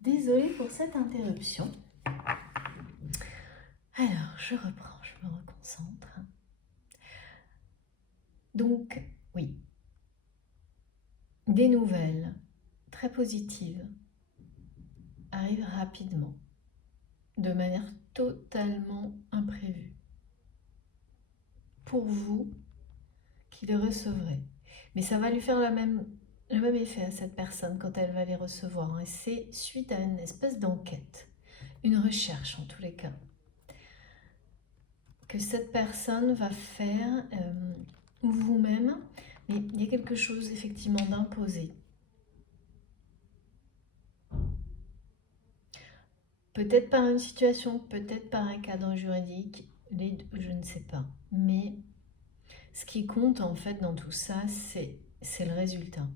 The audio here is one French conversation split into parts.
Désolée pour cette interruption. Alors, je reprends, je me reconcentre. Donc, oui, des nouvelles très positives arrivent rapidement, de manière totalement imprévue, pour vous qui les recevrez. Mais ça va lui faire le même effet à cette personne quand elle va les recevoir. Et c'est suite à une espèce d'enquête, une recherche en tous les cas, que cette personne va faire, ou vous-même, mais il y a quelque chose effectivement d'imposé. Peut-être par une situation, peut-être par un cadre juridique, les deux, je ne sais pas. Mais ce qui compte en fait dans tout ça, c'est le résultat.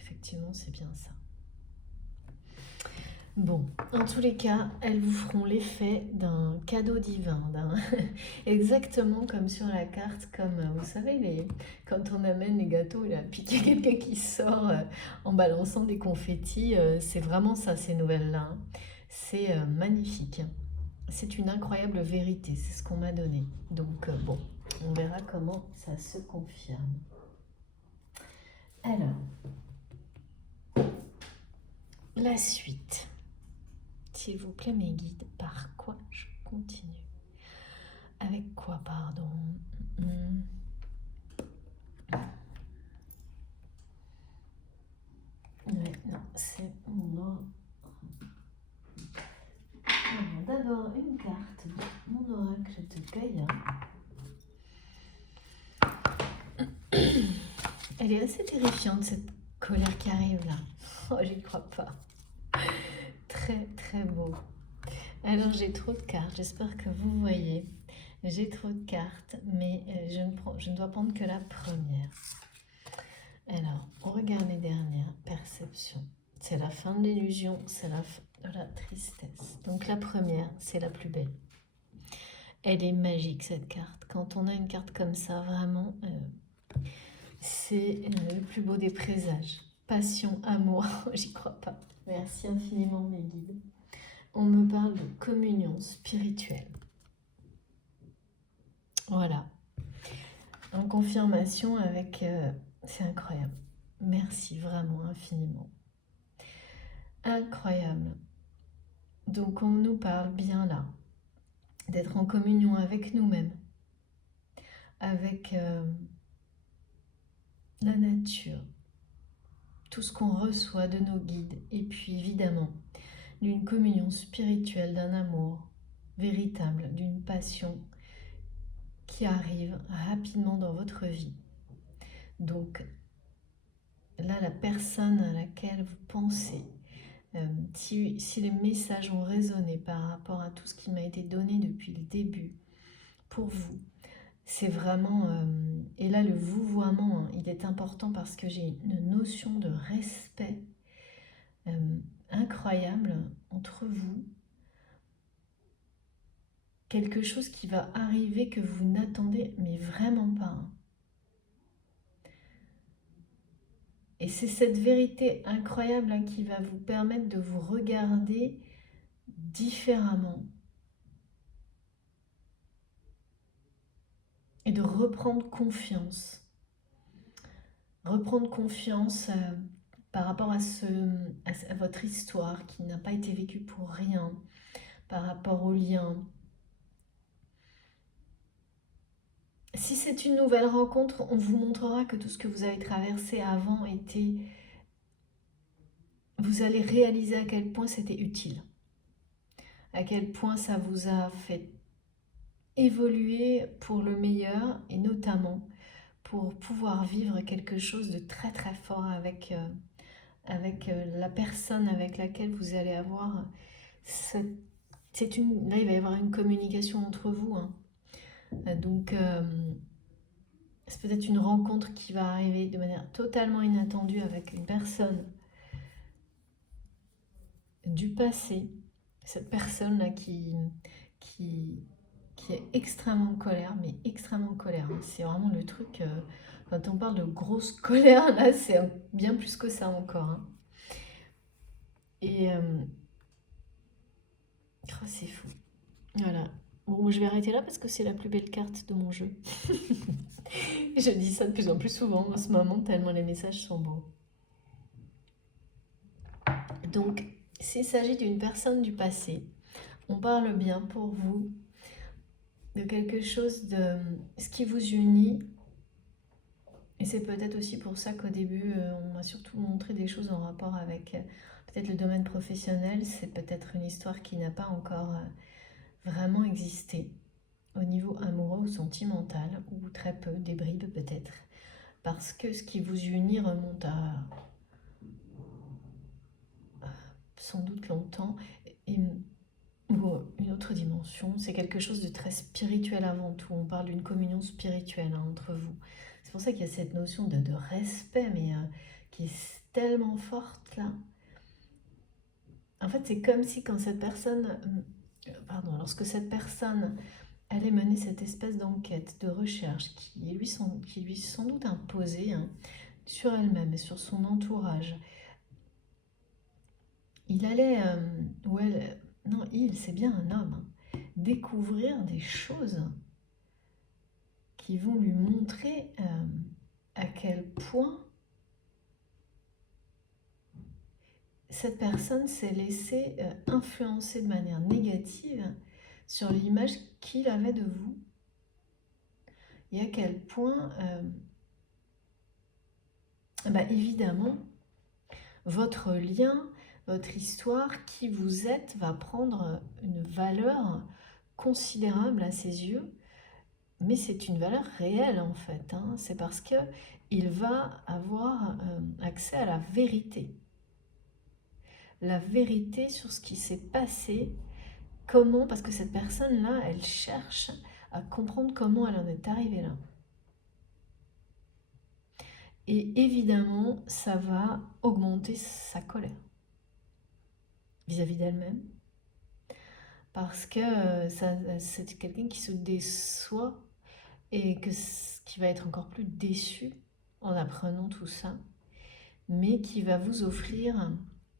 Effectivement, c'est bien ça. Bon, en tous les cas, elles vous feront l'effet d'un cadeau divin, exactement comme sur la carte, comme vous savez, quand on amène les gâteaux, puis qu'il y a quelqu'un qui sort en balançant des confettis, c'est vraiment ça, ces nouvelles-là. Hein. C'est magnifique. C'est une incroyable vérité, c'est ce qu'on m'a donné. Donc bon, on verra comment ça se confirme. Alors, la suite. S'il vous plaît, mes guides, par quoi je continue? Avec quoi, pardon? Ouais, non, c'est mon oracle. D'abord une carte de mon oracle de Gaïa. Elle est assez terrifiante, cette colère qui arrive là. Oh, j'y crois pas. Très, très beau. Alors, j'ai trop de cartes, j'espère que vous voyez. J'ai trop de cartes, mais je ne dois prendre que la première. Alors, on regarde les dernières perceptions. C'est la fin de l'illusion, c'est la fin de la tristesse. Donc la première, c'est la plus belle. Elle est magique cette carte. Quand on a une carte comme ça, vraiment, c'est le plus beau des présages. Passion, amour, j'y crois pas. Merci infiniment mes guides. On me parle de communion spirituelle. Voilà. En confirmation avec... c'est incroyable. Merci vraiment infiniment. Incroyable. Donc on nous parle bien là, d'être en communion avec nous-mêmes, avec la nature, tout ce qu'on reçoit de nos guides, et puis évidemment d'une communion spirituelle, d'un amour véritable, d'une passion qui arrive rapidement dans votre vie. Donc là, la personne à laquelle vous pensez, si les messages ont résonné par rapport à tout ce qui m'a été donné depuis le début pour vous, c'est vraiment... et là, le vouvoiement, hein, il est important parce que j'ai une notion de respect incroyable entre vous. Quelque chose qui va arriver que vous n'attendez, mais vraiment pas. Hein. Et c'est cette vérité incroyable hein, qui va vous permettre de vous regarder différemment. Et de reprendre confiance. Reprendre confiance par rapport à votre histoire qui n'a pas été vécue pour rien, par rapport aux liens. Si c'est une nouvelle rencontre, on vous montrera que tout ce que vous avez traversé avant était... Vous allez réaliser à quel point c'était utile. À quel point ça vous a fait évoluer pour le meilleur et notamment pour pouvoir vivre quelque chose de très très fort avec la personne avec laquelle vous allez avoir là il va y avoir une communication entre vous hein. Donc c'est peut-être une rencontre qui va arriver de manière totalement inattendue avec une personne du passé, cette personne là qui est extrêmement en colère, mais extrêmement en colère. C'est vraiment le truc, quand on parle de grosse colère, là, c'est bien plus que ça encore. Hein. Et oh, c'est fou. Voilà. Bon, moi, je vais arrêter là parce que c'est la plus belle carte de mon jeu. Je dis ça de plus en plus souvent en ce moment, tellement les messages sont beaux. Donc, s'il s'agit d'une personne du passé, on parle bien pour vous de quelque chose de ce qui vous unit. Et c'est peut-être aussi pour ça qu'au début, on m'a surtout montré des choses en rapport avec peut-être le domaine professionnel. C'est peut-être une histoire qui n'a pas encore vraiment existé au niveau amoureux ou sentimental, ou très peu, des bribes peut-être. Parce que ce qui vous unit remonte à sans doute longtemps, et, ou une autre dimension. C'est quelque chose de très spirituel avant tout. On parle d'une communion spirituelle entre vous. C'est pour ça qu'il y a cette notion de respect, mais qui est tellement forte là. En fait, c'est comme si quand cette personne, lorsque cette personne allait mener cette espèce d'enquête, de recherche qui lui sans doute imposée sur elle-même et sur son entourage, il allait, ou elle, non, il, c'est bien un homme, découvrir des choses qui vont lui montrer à quel point cette personne s'est laissée influencer de manière négative sur l'image qu'il avait de vous et à quel point, évidemment, votre lien, votre histoire, qui vous êtes, va prendre une valeur considérable à ses yeux, mais c'est une valeur réelle en fait. C'est parce que il va avoir accès à la vérité. La vérité sur ce qui s'est passé, comment, parce que cette personne-là, elle cherche à comprendre comment elle en est arrivée là. Et évidemment, ça va augmenter sa colère vis-à-vis d'elle-même, parce que c'est quelqu'un qui se déçoit et qui va être encore plus déçu en apprenant tout ça, mais qui va vous offrir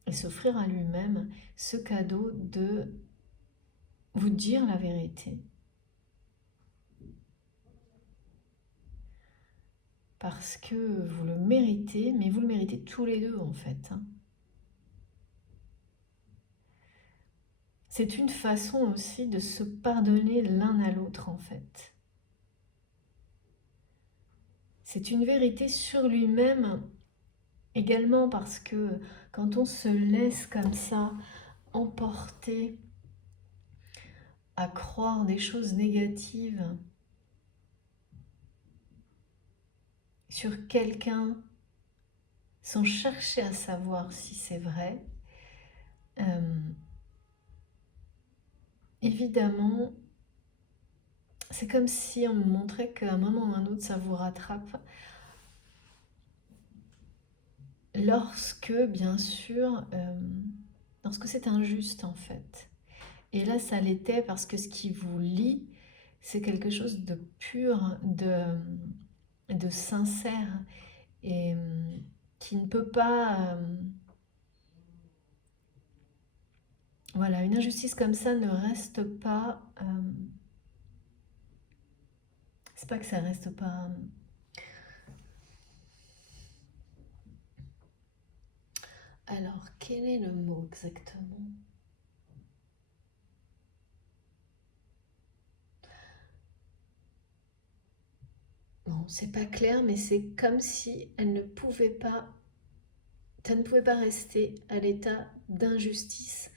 et s'offrir à lui-même ce cadeau de vous dire la vérité. Parce que vous le méritez, mais vous le méritez tous les deux en fait. C'est une façon aussi de se pardonner l'un à l'autre en fait. C'est une vérité sur lui-même également, parce que quand on se laisse comme ça emporter à croire des choses négatives sur quelqu'un sans chercher à savoir si c'est vrai, évidemment, c'est comme si on me montrait qu'à un moment ou un autre, ça vous rattrape. Lorsque, bien sûr, lorsque c'est injuste en fait. Et là, ça l'était parce que ce qui vous lie, c'est quelque chose de pur, de sincère, et qui ne peut pas... voilà, une injustice comme ça ne reste pas... c'est pas que ça reste pas... alors, quel est le mot exactement ? Bon, c'est pas clair, mais c'est comme si elle ne pouvait pas... ça ne pouvait pas rester à l'état d'injustice.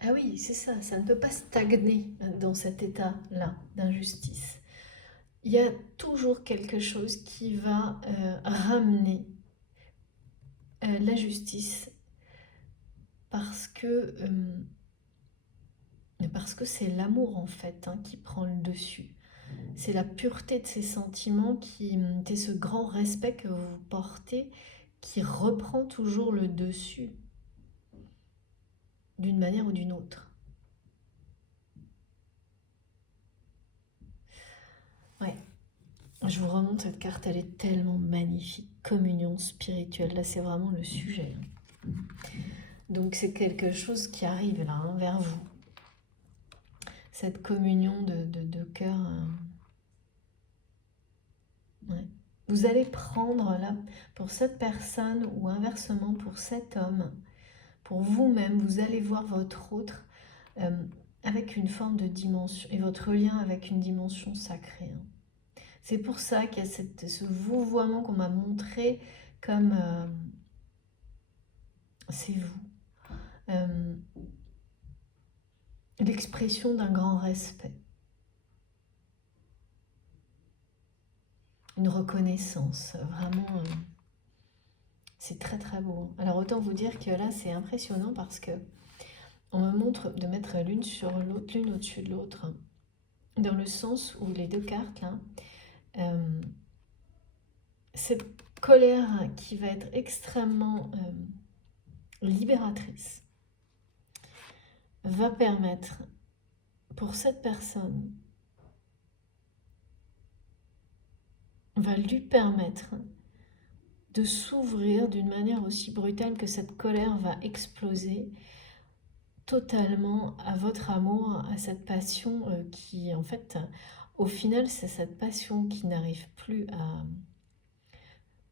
Ah oui, c'est ça, ça ne peut pas stagner dans cet état-là d'injustice. Il y a toujours quelque chose qui va ramener la justice, parce que c'est l'amour en fait qui prend le dessus. C'est la pureté de ces sentiments, c'est ce grand respect que vous portez qui reprend toujours le dessus d'une manière ou d'une autre. Ouais, je vous remonte cette carte, elle est tellement magnifique. Communion spirituelle, là c'est vraiment le sujet. Donc c'est quelque chose qui arrive là, hein, vers vous. Cette communion de cœur. Ouais. Vous allez prendre là, pour cette personne ou inversement pour cet homme, pour vous-même, vous allez voir votre autre avec une forme de dimension, et votre lien avec une dimension sacrée. Hein. C'est pour ça qu'il y a ce vouvoiement qu'on m'a montré comme c'est vous. L'expression d'un grand respect. Une reconnaissance, vraiment, c'est très très beau. Alors autant vous dire que là c'est impressionnant parce que on me montre de mettre l'une sur l'autre, l'une au-dessus de l'autre, dans le sens où les deux cartes là, cette colère qui va être extrêmement libératrice va permettre pour cette personne, va lui permettre de s'ouvrir d'une manière aussi brutale que cette colère va exploser totalement à votre amour, à cette passion qui, en fait, au final, c'est cette passion qui n'arrive plus à...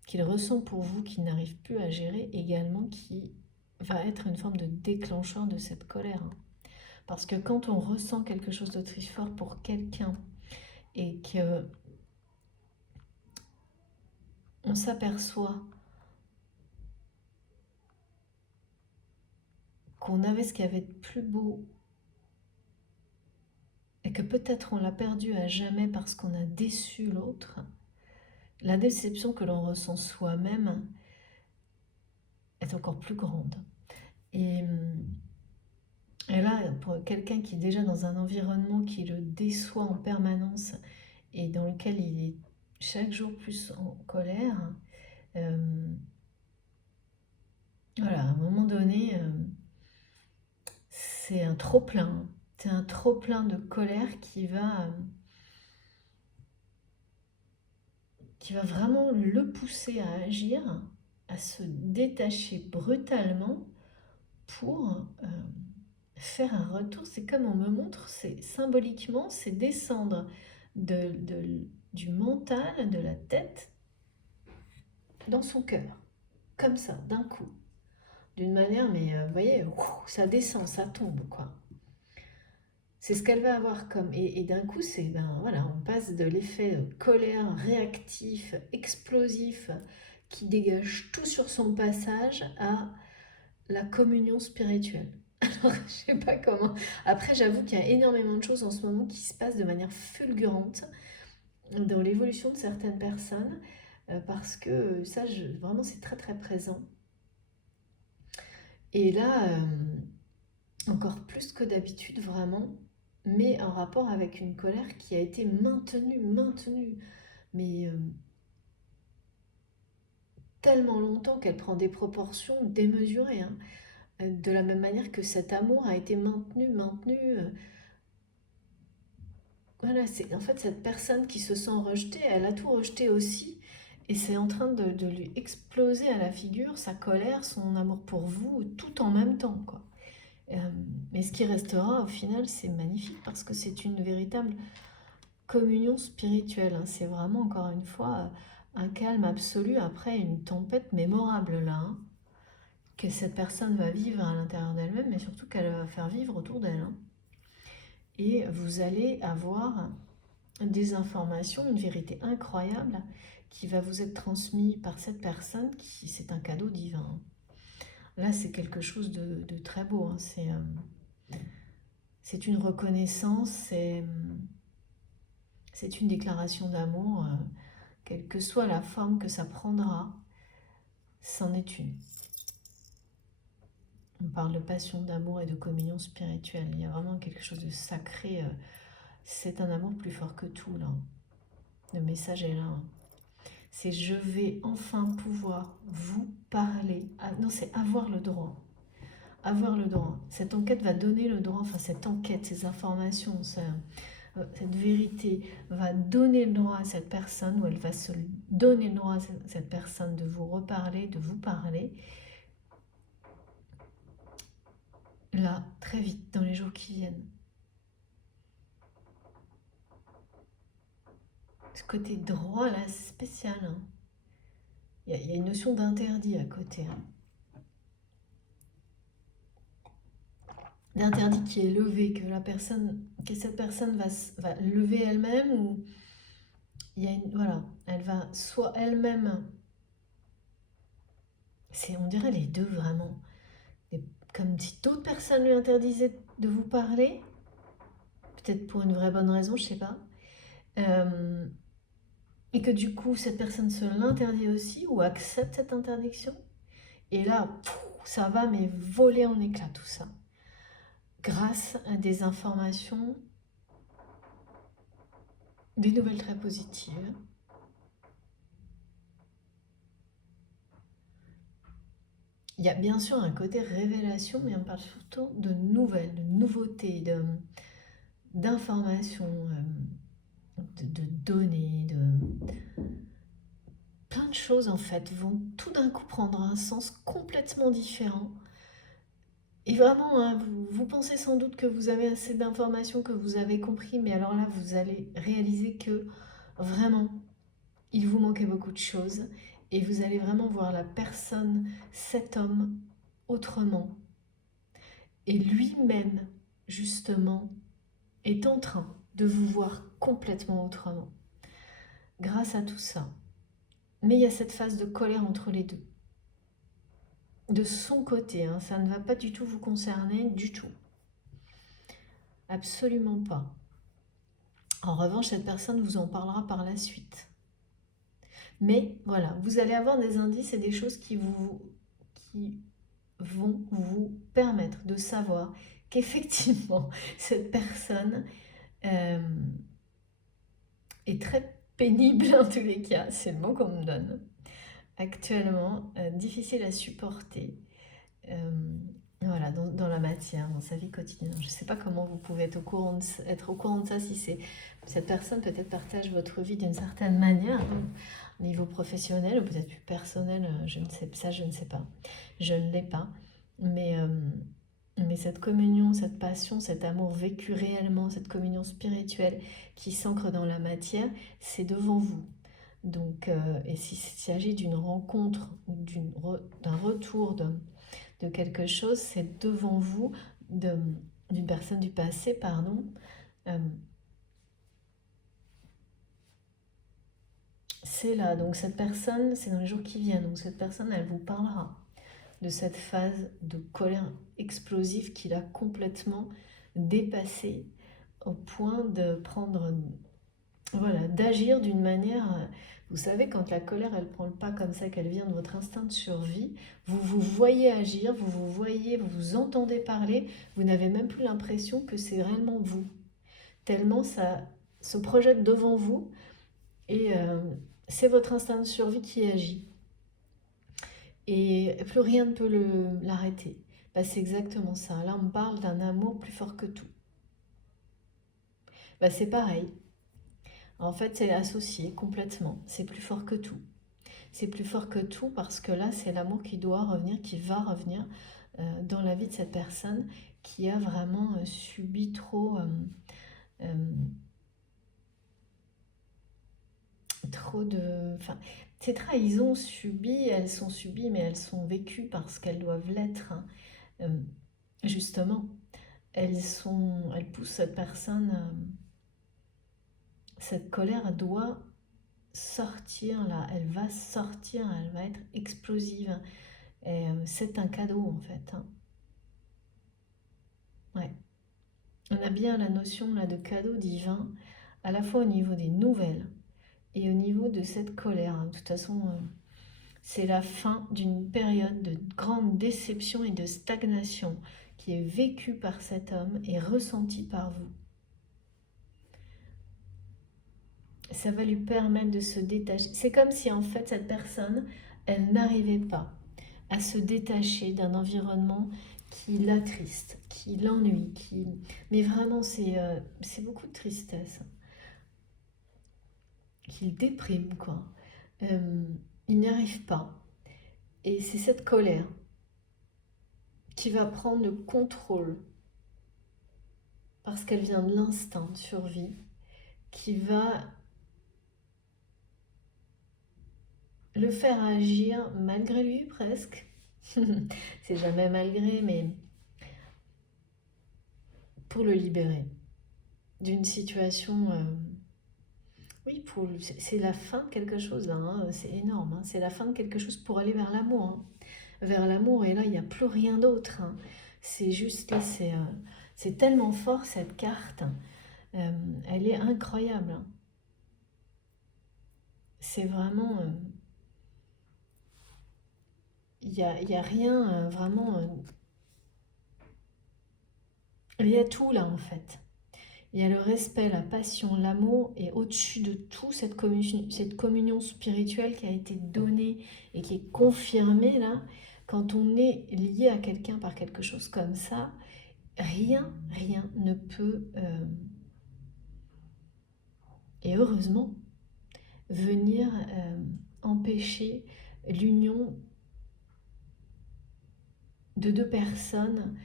qu'il ressent pour vous, qu'il n'arrive plus à gérer, également qui va être une forme de déclencheur de cette colère. Parce que quand on ressent quelque chose de très fort pour quelqu'un et que on s'aperçoit qu'on avait ce qu'il y avait de plus beau et que peut-être on l'a perdu à jamais parce qu'on a déçu l'autre, la déception que l'on ressent soi-même est encore plus grande. Et là, pour quelqu'un qui est déjà dans un environnement qui le déçoit en permanence et dans lequel il est chaque jour plus en colère, voilà, à un moment donné, c'est un trop-plein. C'est un trop-plein de colère qui va vraiment le pousser à agir, à se détacher brutalement pour faire un retour. C'est comme on me montre, c'est symboliquement, c'est descendre du mental, de la tête, dans son cœur, comme ça, d'un coup. D'une manière, mais vous voyez, ça descend, ça tombe, quoi. C'est ce qu'elle va avoir comme... Et d'un coup, c'est, ben voilà, on passe de l'effet colère, réactif, explosif, qui dégage tout sur son passage, à la communion spirituelle. Alors, je sais pas comment. Après, j'avoue qu'il y a énormément de choses en ce moment qui se passent de manière fulgurante dans l'évolution de certaines personnes, parce que ça, vraiment, c'est très très présent. Et là, encore plus que d'habitude, vraiment, mais en rapport avec une colère qui a été maintenue, mais tellement longtemps qu'elle prend des proportions démesurées, hein. De la même manière que cet amour a été maintenu. Voilà, c'est en fait cette personne qui se sent rejetée, elle a tout rejeté aussi, et c'est en train de lui exploser à la figure sa colère, son amour pour vous, tout en même temps, quoi. Mais ce qui restera au final, c'est magnifique parce que c'est une véritable communion spirituelle. Hein. C'est vraiment, encore une fois, un calme absolu après une tempête mémorable là, hein, que cette personne va vivre à l'intérieur d'elle-même, mais surtout qu'elle va faire vivre autour d'elle. Hein. Et vous allez avoir des informations, une vérité incroyable qui va vous être transmise par cette personne, qui c'est un cadeau divin. Hein. Là, c'est quelque chose de très beau. Hein. C'est une reconnaissance, c'est une déclaration d'amour, quelle que soit la forme que ça prendra, c'en est une. On parle de passion, d'amour et de communion spirituelle. Il y a vraiment quelque chose de sacré. C'est un amour plus fort que tout, là. Le message est là. Hein. C'est je vais enfin pouvoir vous parler. Ah, non, c'est avoir le droit. Avoir le droit. Cette enquête va donner le droit, enfin cette enquête, ces informations, cette vérité va donner le droit à cette personne, ou elle va se donner le droit à cette personne de vous reparler, de vous parler. là, très vite, dans les jours qui viennent. Ce côté droit, là, c'est spécial. Hein. Il y a une notion d'interdit à côté. Hein. D'interdit qui est levé, que cette personne va lever elle-même, ou il y a voilà, elle va soit elle-même, on dirait les deux vraiment, comme si d'autres personnes lui interdisaient de vous parler, peut-être pour une vraie bonne raison, je sais pas, et que du coup cette personne se l'interdit aussi ou accepte cette interdiction, et là, ça va mais voler en éclats tout ça, grâce à des informations, des nouvelles très positives. Il y a bien sûr un côté révélation, mais on parle surtout de nouvelles, de nouveautés, d'informations, de données, plein de choses en fait vont tout d'un coup prendre un sens complètement différent. Et vraiment, hein, vous pensez sans doute que vous avez assez d'informations, que vous avez compris, mais alors là, vous allez réaliser que vraiment, il vous manquait beaucoup de choses et vous allez vraiment voir la personne, cet homme, autrement. Et lui-même, justement, est en train de vous voir complètement autrement. Grâce à tout ça. Mais il y a cette phase de colère entre les deux. De son côté, hein, ça ne va pas du tout vous concerner, du tout. Absolument pas. En revanche, cette personne vous en parlera par la suite. Mais voilà, vous allez avoir des indices et des choses qui vont vous permettre de savoir qu'effectivement, cette personne est très pénible en tous les cas, c'est le mot qu'on me donne. Actuellement, difficile à supporter. Voilà, dans la matière, dans sa vie quotidienne. Je ne sais pas comment vous pouvez être au courant de ça, si cette personne peut-être partage votre vie d'une certaine manière, hein, au niveau professionnel ou peut-être plus personnel, je ne sais pas. Je ne l'ai pas. Mais cette communion, cette passion, cet amour vécu réellement, cette communion spirituelle qui s'ancre dans la matière, c'est devant vous. Donc, et s'il s'agit d'une rencontre ou d'un retour de quelque chose, c'est devant vous, d'une personne du passé, pardon. C'est là, donc cette personne, c'est dans les jours qui viennent, donc cette personne, elle vous parlera de cette phase de colère explosive qui l'a complètement dépassée au point de prendre, voilà, d'agir d'une manière... Vous savez, quand la colère, elle prend le pas comme ça, qu'elle vient de votre instinct de survie, vous vous voyez agir, vous voyez, vous vous entendez parler, vous n'avez même plus l'impression que c'est réellement vous. Tellement ça se projette devant vous et c'est votre instinct de survie qui agit. Et plus rien ne peut l'arrêter. Bah, c'est exactement ça. Là, on parle d'un amour plus fort que tout. Bah, c'est pareil. En fait, c'est associé complètement. C'est plus fort que tout. C'est plus fort que tout parce que là, c'est l'amour qui doit revenir, qui va revenir dans la vie de cette personne qui a vraiment subi trop de... Enfin, ces trahisons subies, elles sont subies, mais elles sont vécues parce qu'elles doivent l'être. Hein. Justement, elles poussent cette personne... cette colère doit sortir là, elle va sortir, elle va être explosive. Et c'est un cadeau en fait. Hein. Ouais. On a bien la notion là de cadeau divin, à la fois au niveau des nouvelles et au niveau de cette colère. Hein. De toute façon, c'est la fin d'une période de grande déception et de stagnation qui est vécue par cet homme et ressentie par vous. Ça va lui permettre de se détacher. C'est comme si en fait cette personne, elle n'arrivait pas à se détacher d'un environnement qui l'attriste, qui l'ennuie, mais vraiment c'est beaucoup de tristesse, qui le déprime quoi. Il n'y arrive pas. Et c'est cette colère qui va prendre le contrôle parce qu'elle vient de l'instinct de survie, qui va le faire agir malgré lui presque. C'est jamais malgré, mais pour le libérer d'une situation. Oui, c'est la fin de quelque chose là, hein, c'est énorme, hein, c'est la fin de quelque chose pour aller vers l'amour. Hein. Vers l'amour, et là, il n'y a plus rien d'autre. Hein. C'est juste là, c'est tellement fort cette carte. Elle est incroyable. Hein. C'est vraiment. Il y a rien vraiment. Il y a tout là en fait. Il y a le respect, la passion, l'amour, et au-dessus de tout, cette communion spirituelle qui a été donnée et qui est confirmée là. Quand on est lié à quelqu'un par quelque chose comme ça, rien ne peut, et heureusement, venir empêcher l'union de deux personnes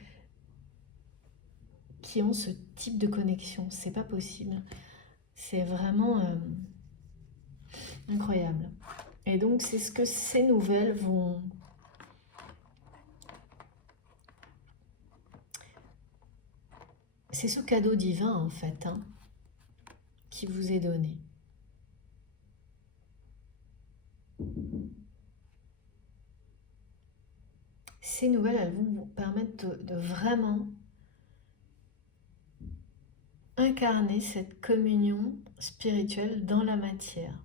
qui ont ce type de connexion. C'est pas possible. C'est vraiment incroyable. Et donc, c'est ce que ces nouvelles vont. C'est ce cadeau divin, en fait, hein, qui vous est donné. Ces nouvelles, elles vont vous permettre de vraiment incarner cette communion spirituelle dans la matière.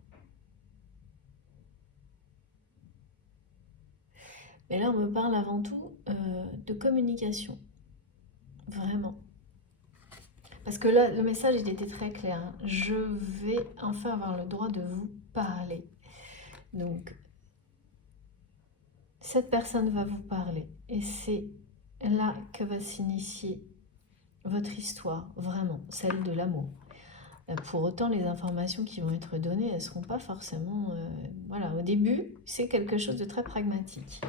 Et là, on me parle avant tout de communication. Vraiment. Parce que là, le message, il était très clair. Hein. Je vais enfin avoir le droit de vous parler. Donc, cette personne va vous parler. Et c'est là que va s'initier votre histoire, vraiment, celle de l'amour. Pour autant, les informations qui vont être données, elles ne seront pas forcément... voilà, au début, c'est quelque chose de très pragmatique.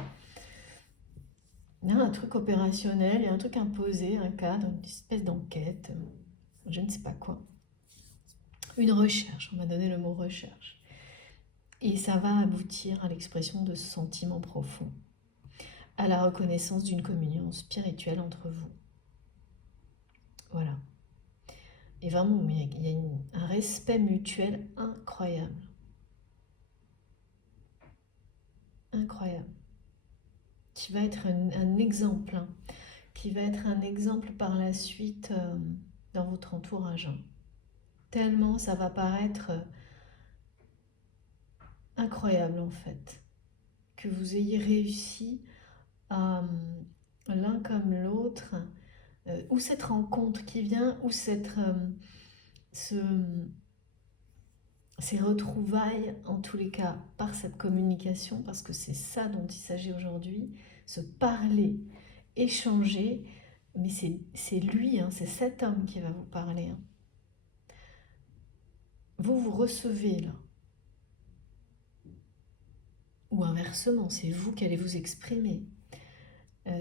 Il y a un truc opérationnel, il y a un truc imposé, un cadre, une espèce d'enquête, je ne sais pas quoi. Une recherche, on m'a donné le mot recherche. Et ça va aboutir à l'expression de ce sentiment profond, à la reconnaissance d'une communion spirituelle entre vous. Voilà. Et vraiment, il y a un respect mutuel incroyable. Incroyable. Qui va être un exemple, hein, qui va être un exemple par la suite dans votre entourage. Hein. Tellement ça va paraître incroyable en fait, que vous ayez réussi à l'un comme l'autre, ou cette rencontre qui vient, ou ces retrouvailles, en tous les cas, par cette communication, parce que c'est ça dont il s'agit aujourd'hui, se parler, échanger, mais c'est lui, hein, c'est cet homme qui va vous parler. Hein. Vous recevez là. Ou inversement, c'est vous qui allez vous exprimer.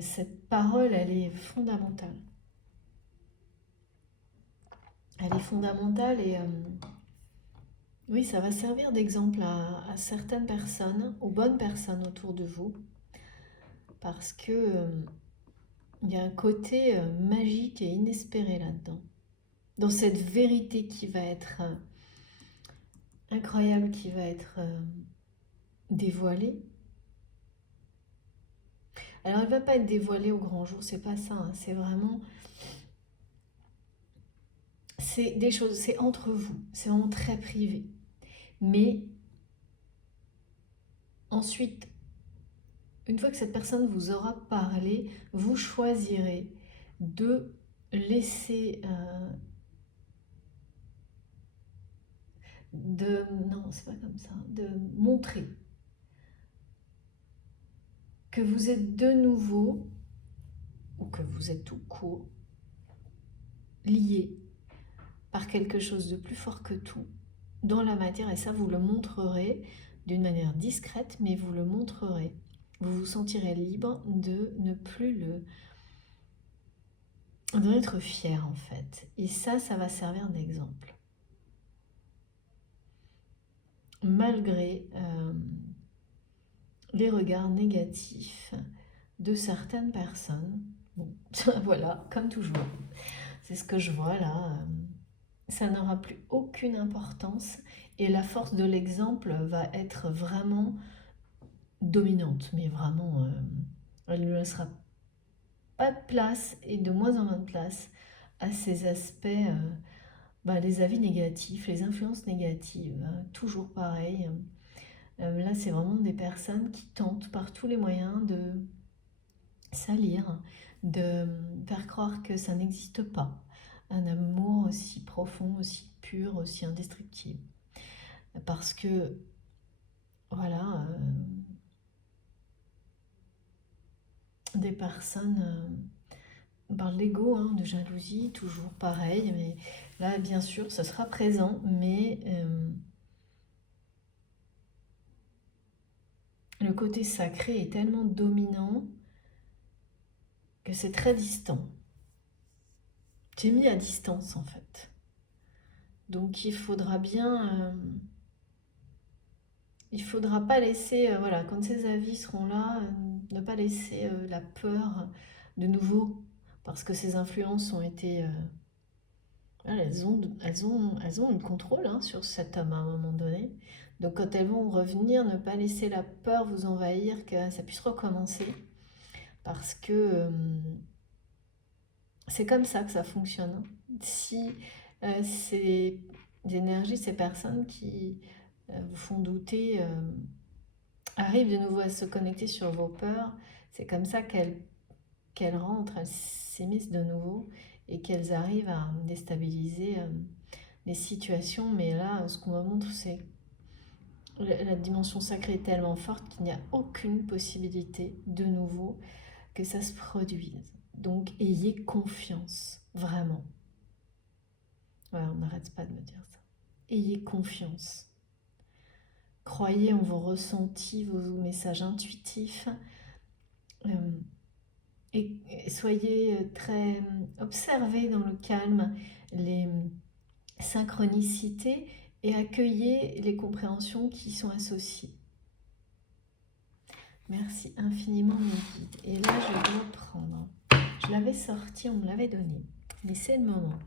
Cette parole, elle est fondamentale. Elle est fondamentale et oui, ça va servir d'exemple à certaines personnes, aux bonnes personnes autour de vous, parce que il y a un côté magique et inespéré là-dedans. Dans cette vérité qui va être incroyable, qui va être dévoilée. Alors elle ne va pas être dévoilée au grand jour, c'est pas ça, hein, c'est vraiment... C'est des choses, c'est entre vous, c'est vraiment très privé. Mais ensuite, une fois que cette personne vous aura parlé, vous choisirez de laisser... non, c'est pas comme ça. De montrer que vous êtes de nouveau, ou que vous êtes tout court, lié par quelque chose de plus fort que tout, dans la matière, et ça vous le montrerez d'une manière discrète, mais vous le montrerez. vous vous sentirez libre de ne plus d'en être fier en fait. Et ça va servir d'exemple. Malgré les regards négatifs de certaines personnes. Bon, voilà, comme toujours. C'est ce que je vois là. Ça n'aura plus aucune importance et la force de l'exemple va être vraiment dominante. Mais vraiment, elle ne laissera pas de place et de moins en moins de place à ces aspects, les avis négatifs, les influences négatives. Toujours pareil. Là, c'est vraiment des personnes qui tentent par tous les moyens de salir, de faire croire que ça n'existe pas. Un amour aussi profond, aussi pur, aussi indestructible. Parce que, voilà, des personnes par l'ego, de jalousie, toujours pareil, mais là, bien sûr, ça sera présent, mais le côté sacré est tellement dominant que c'est très distant. Tu es mis à distance, en fait. Donc, il faudra pas laisser, voilà, quand ces avis seront là, ne pas laisser la peur de nouveau, parce que ces influences ont été, elles ont le contrôle sur cet homme à un moment donné. Donc quand elles vont revenir, ne pas laisser la peur vous envahir, que ça puisse recommencer, parce que c'est comme ça que ça fonctionne. Si ces énergies, ces personnes qui vous font douter, arrivent de nouveau à se connecter sur vos peurs, c'est comme ça qu'elles rentrent, elles s'émissent de nouveau et qu'elles arrivent à déstabiliser les situations. Mais là, ce qu'on me montre, c'est la dimension sacrée est tellement forte qu'il n'y a aucune possibilité de nouveau que ça se produise. Donc ayez confiance, vraiment. Voilà, on n'arrête pas de me dire ça. Ayez confiance. Croyez en vos ressentis, vos messages intuitifs. Et soyez très observez dans le calme les synchronicités et accueillez les compréhensions qui y sont associées. Merci infiniment mes guides. Et là, je dois prendre. Je l'avais sorti, on me l'avait donné. Mais c'est le moment.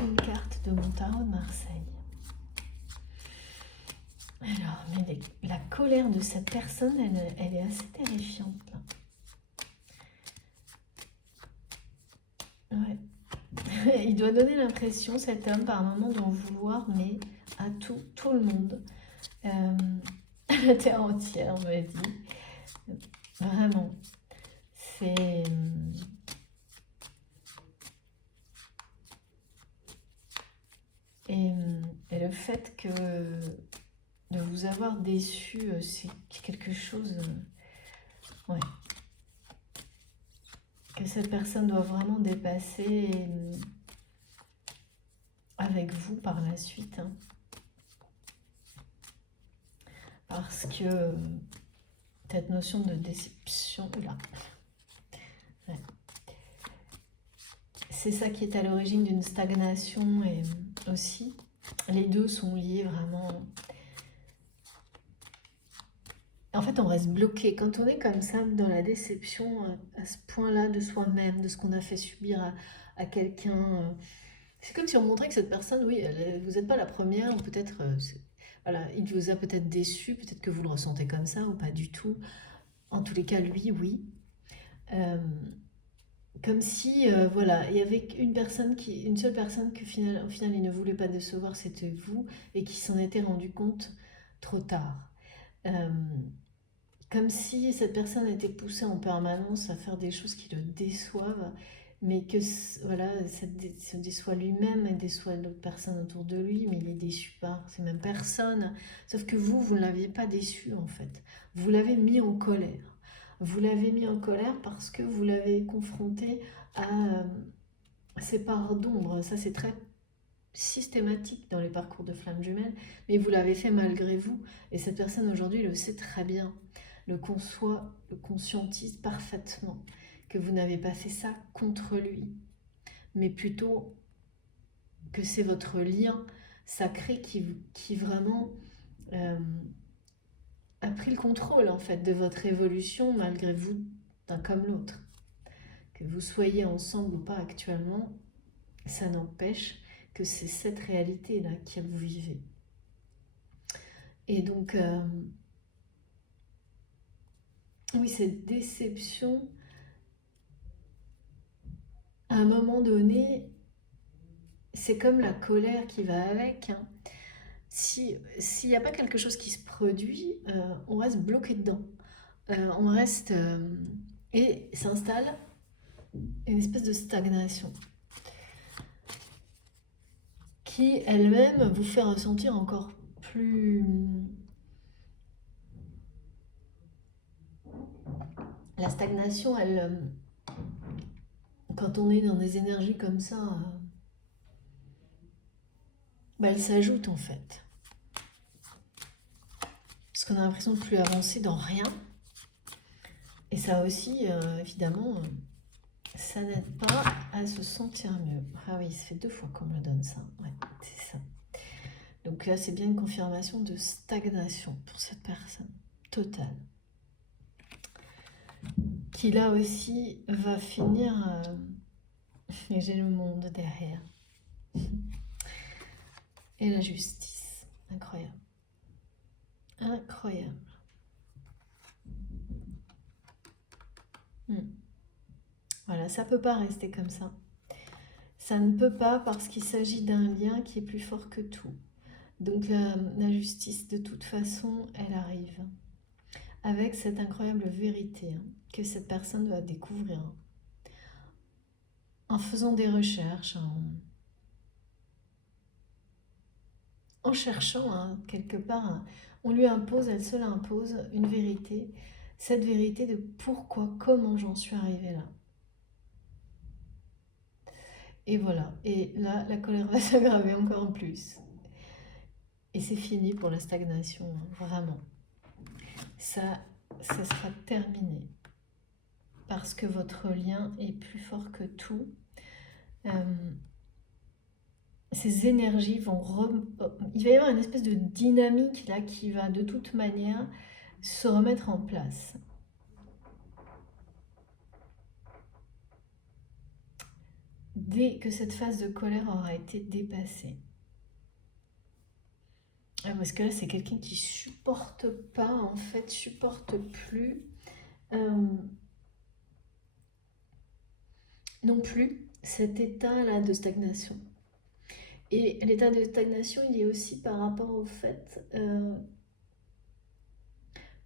Une carte de mon tarot de Marseille. Alors, mais la colère de cette personne, elle est assez terrifiante là. Ouais. Il doit donner l'impression, cet homme, par un moment, d'en vouloir, mais à tout le monde. La terre entière, on m'a dit. Vraiment. C'est... Et le fait que de vous avoir déçu, c'est quelque chose... ouais. Que cette personne doit vraiment dépasser avec vous par la suite. Parce que cette notion de déception, là, ouais. C'est ça qui est à l'origine d'une stagnation et aussi, les deux sont liés vraiment. En fait, on reste bloqué. Quand on est comme ça, dans la déception, à ce point-là de soi-même, de ce qu'on a fait subir à quelqu'un, c'est comme si on montrait que cette personne, oui, vous n'êtes pas la première, ou peut-être, voilà, il vous a peut-être déçu, peut-être que vous le ressentez comme ça, ou pas du tout. En tous les cas, lui, oui. Comme si, voilà, il y avait une seule personne que au final, il ne voulait pas décevoir, c'était vous, et qui s'en était rendu compte trop tard. Comme si cette personne était poussée en permanence à faire des choses qui le déçoivent, mais que voilà, ça se déçoit lui-même et déçoit l'autre personne autour de lui, mais il est déçu par ces mêmes personnes. Sauf que vous ne l'aviez pas déçu en fait. Vous l'avez mis en colère. Vous l'avez mis en colère parce que vous l'avez confronté à ces parts d'ombre. Ça, c'est très systématique dans les parcours de flammes jumelles, mais vous l'avez fait malgré vous. Et cette personne aujourd'hui le sait très bien. le conçoit, le conscientise parfaitement, que vous n'avez pas fait ça contre lui, mais plutôt que c'est votre lien sacré qui vraiment a pris le contrôle en fait de votre évolution malgré vous d'un comme l'autre. Que vous soyez ensemble ou pas actuellement, ça n'empêche que c'est cette réalité-là que vous vivez. Et donc, oui, cette déception, à un moment donné, c'est comme la colère qui va avec. Hein. S'il n'y a pas quelque chose qui se produit, on reste bloqué dedans. On reste... et s'installe une espèce de stagnation qui elle-même vous fait ressentir encore plus... La stagnation, elle, quand on est dans des énergies comme ça, elle s'ajoute en fait. Parce qu'on a l'impression de plus avancer dans rien. Et ça aussi, évidemment, ça n'aide pas à se sentir mieux. Ah oui, ça fait 2 fois qu'on me donne ça. Ouais, c'est ça. Donc là, c'est bien une confirmation de stagnation pour cette personne. Totale. Qui là aussi va finir... et j'ai le monde derrière. Et la justice. Incroyable. Incroyable. Voilà, ça peut pas rester comme ça. Ça ne peut pas parce qu'il s'agit d'un lien qui est plus fort que tout. Donc la justice, de toute façon, elle arrive. Avec cette incroyable vérité que cette personne va découvrir. En faisant des recherches, en cherchant quelque part, on lui impose, elle se l'impose, une vérité. Cette vérité de pourquoi, comment j'en suis arrivée là. Et voilà, et là, la colère va s'aggraver encore plus. Et c'est fini pour la stagnation, vraiment. Ça sera terminé. Parce que votre lien est plus fort que tout. Ces énergies vont... Il va y avoir une espèce de dynamique là qui va de toute manière se remettre en place. Dès que cette phase de colère aura été dépassée. Parce que là, c'est quelqu'un qui supporte pas, en fait, supporte plus non plus cet état-là de stagnation. Et l'état de stagnation, il est aussi par rapport au fait,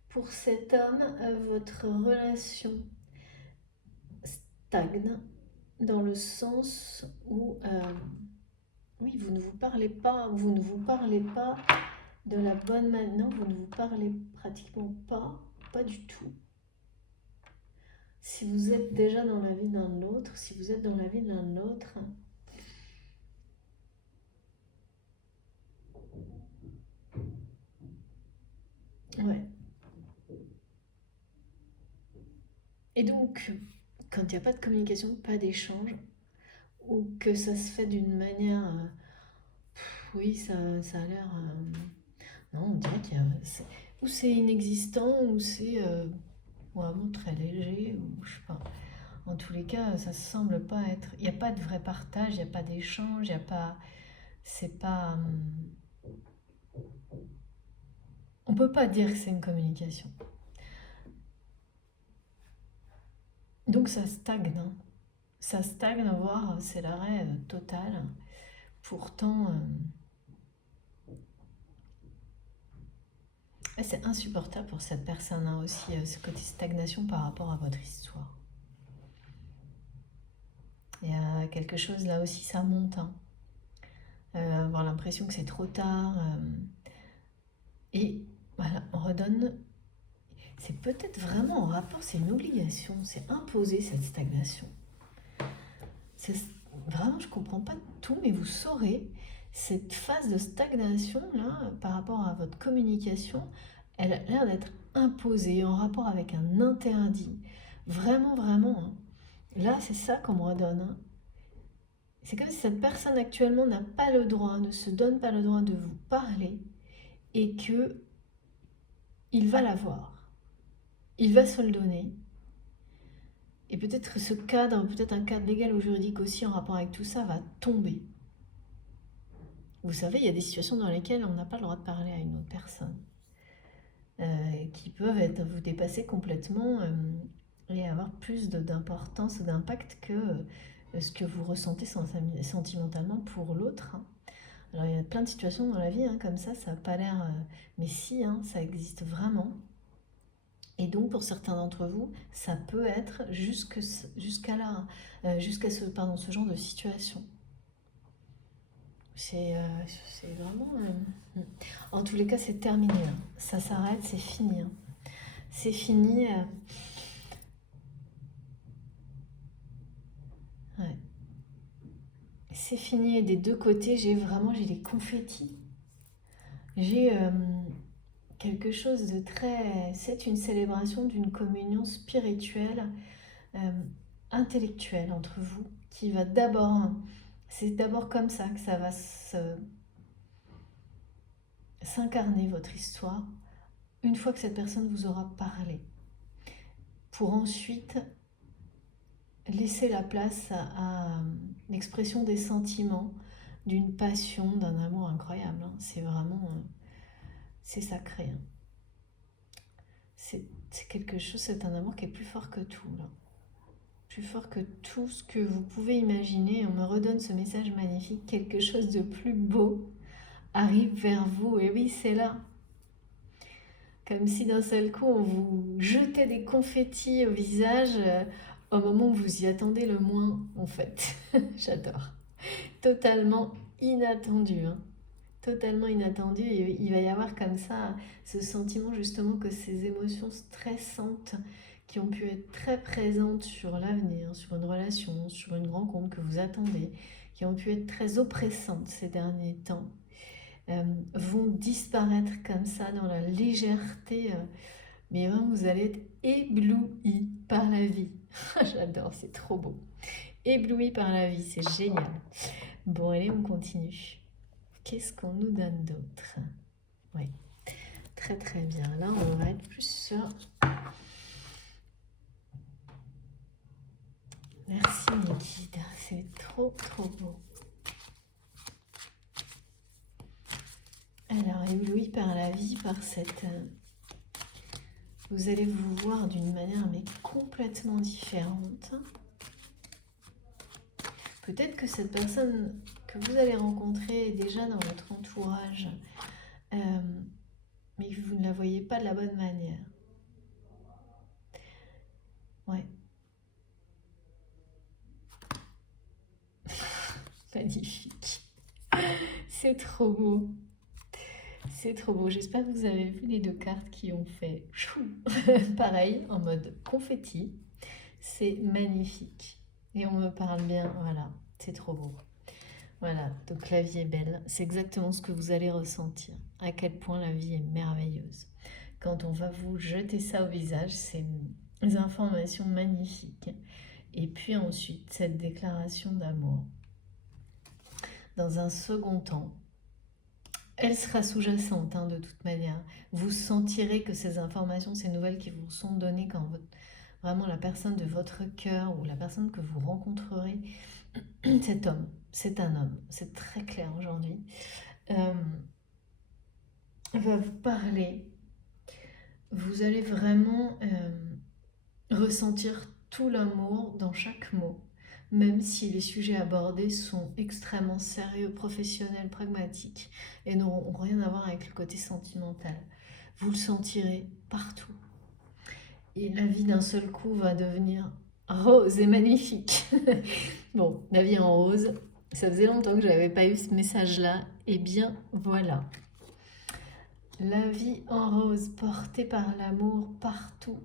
pour cet homme, votre relation stagne dans le sens où, oui, vous ne vous parlez pas de la bonne manière, vous ne vous parlez pratiquement pas du tout. Si vous êtes déjà dans la vie d'un autre, si vous êtes dans la vie d'un autre, ouais. Et donc, quand il n'y a pas de communication, pas d'échange, ou que ça se fait d'une manière... oui, ça a l'air... non, on dirait qu'il y a... ou c'est inexistant, ou c'est vraiment très léger, ou je sais pas. En tous les cas, ça semble pas être... Il n'y a pas de vrai partage, il n'y a pas d'échange, il n'y a pas... C'est pas... on peut pas dire que c'est une communication. Donc ça stagne. Hein. Ça stagne, voire c'est l'arrêt total. Pourtant, c'est insupportable pour cette personne aussi, ce côté stagnation par rapport à votre histoire. Il y a quelque chose là aussi, ça monte. Hein. Avoir l'impression que c'est trop tard. Et voilà, on redonne. C'est peut-être vraiment en rapport, c'est une obligation, c'est imposer cette stagnation. Vraiment, je ne comprends pas tout, mais vous saurez, cette phase de stagnation là, par rapport à votre communication, elle a l'air d'être imposé, en rapport avec un interdit. Vraiment, vraiment. Hein. Là, c'est ça qu'on me redonne. Hein. C'est comme si cette personne actuellement n'a pas le droit, ne se donne pas le droit de vous parler et que il va l'avoir. Il va se le donner. Et peut-être ce cadre, peut-être un cadre légal ou juridique aussi en rapport avec tout ça va tomber. Vous savez, il y a des situations dans lesquelles on n'a pas le droit de parler à une autre personne. Qui peuvent vous dépasser complètement et avoir plus d'importance, d'impact que ce que vous ressentez sentimentalement pour l'autre. Hein. Alors il y a plein de situations dans la vie comme ça n'a pas l'air... mais si, ça existe vraiment. Et donc pour certains d'entre vous, ça peut être jusqu'à ce genre de situation. C'est vraiment... En tous les cas, c'est terminé. Hein. Ça s'arrête, c'est fini. Hein. C'est fini. Ouais. C'est fini. Et des deux côtés, j'ai des confettis. J'ai quelque chose de très... C'est une célébration d'une communion spirituelle, intellectuelle entre vous, qui va d'abord... C'est d'abord comme ça que ça va s'incarner, votre histoire, une fois que cette personne vous aura parlé. Pour ensuite laisser la place à l'expression des sentiments, d'une passion, d'un amour incroyable. Hein. C'est vraiment... c'est sacré. Hein. C'est quelque chose, c'est un amour qui est plus fort que tout. Là. Plus fort que tout ce que vous pouvez imaginer. On me redonne ce message magnifique. Quelque chose de plus beau arrive vers vous. Et oui, c'est là. Comme si d'un seul coup, on vous jetait des confettis au visage au moment où vous y attendez le moins, en fait. J'adore. Totalement inattendu. Hein. Totalement inattendu. Et il va y avoir comme ça ce sentiment justement que ces émotions stressantes qui ont pu être très présentes sur l'avenir, sur une relation, sur une rencontre que vous attendez, qui ont pu être très oppressantes ces derniers temps, vont disparaître comme ça dans la légèreté. Mais vraiment, vous allez être ébloui par la vie. J'adore, c'est trop beau. Ébloui par la vie, c'est génial. Bon, allez, on continue. Qu'est-ce qu'on nous donne d'autre? Oui, très très bien. Là, on va être plus sur... Merci mes guides, c'est trop trop beau. Alors, ébloui par la vie, par cette... Vous allez vous voir d'une manière mais complètement différente. Peut-être que cette personne que vous allez rencontrer est déjà dans votre entourage, mais vous ne la voyez pas de la bonne manière. Ouais. Magnifique. C'est trop beau. C'est trop beau. J'espère que vous avez vu les deux cartes qui ont fait chou. Pareil, en mode confetti. C'est magnifique. Et on me parle bien. Voilà, c'est trop beau. Voilà, donc la vie est belle. C'est exactement ce que vous allez ressentir. À quel point la vie est merveilleuse. Quand on va vous jeter ça au visage, c'est des informations magnifiques. Et puis ensuite, cette déclaration d'amour. Dans un second temps, elle sera sous-jacente de toute manière. Vous sentirez que ces informations, ces nouvelles qui vous sont données quand vraiment la personne de votre cœur ou la personne que vous rencontrerez, cet homme, c'est un homme, c'est très clair aujourd'hui, va vous parler. Vous allez vraiment ressentir tout l'amour dans chaque mot, même si les sujets abordés sont extrêmement sérieux, professionnels, pragmatiques et n'auront rien à voir avec le côté sentimental. Vous le sentirez partout. Et la vie d'un seul coup va devenir rose et magnifique. Bon, la vie en rose, ça faisait longtemps que je n'avais pas eu ce message-là. Et bien voilà. La vie en rose, portée par l'amour partout.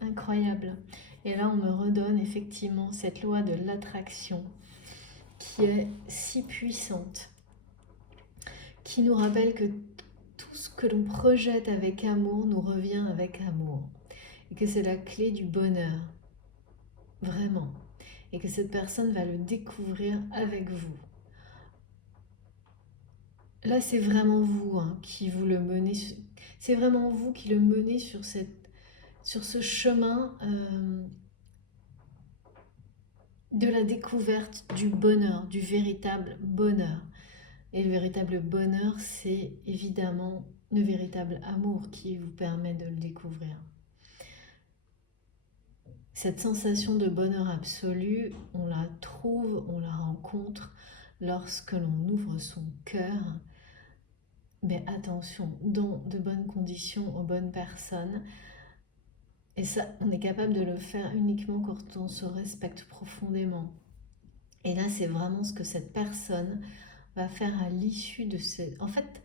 Incroyable. Et là, on me redonne effectivement cette loi de l'attraction qui est si puissante, qui nous rappelle que tout ce que l'on projette avec amour nous revient avec amour. Et que c'est la clé du bonheur. Vraiment. Et que cette personne va le découvrir avec vous. Là, c'est vraiment vous qui vous le menez. C'est vraiment vous qui le menez sur ce chemin de la découverte du bonheur, du véritable bonheur. Et le véritable bonheur, c'est évidemment le véritable amour qui vous permet de le découvrir. Cette sensation de bonheur absolu, on la trouve, on la rencontre lorsque l'on ouvre son cœur. Mais attention, dans de bonnes conditions, aux bonnes personnes. Et ça, on est capable de le faire uniquement quand on se respecte profondément. Et là, c'est vraiment ce que cette personne va faire à l'issue de ce... En fait,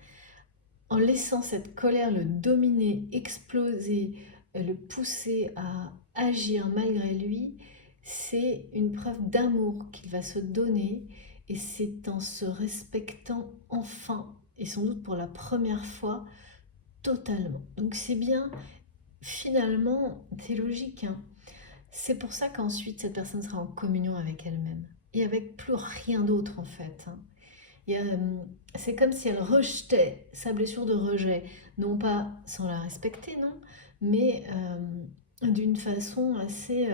en laissant cette colère le dominer, exploser, le pousser à agir malgré lui, c'est une preuve d'amour qu'il va se donner et c'est en se respectant enfin, et sans doute pour la première fois, totalement. Donc c'est bien, finalement, c'est logique. C'est pour ça qu'ensuite cette personne sera en communion avec elle-même et avec plus rien d'autre en fait. C'est comme si elle rejetait sa blessure de rejet, non pas sans la respecter, non, mais d'une façon assez...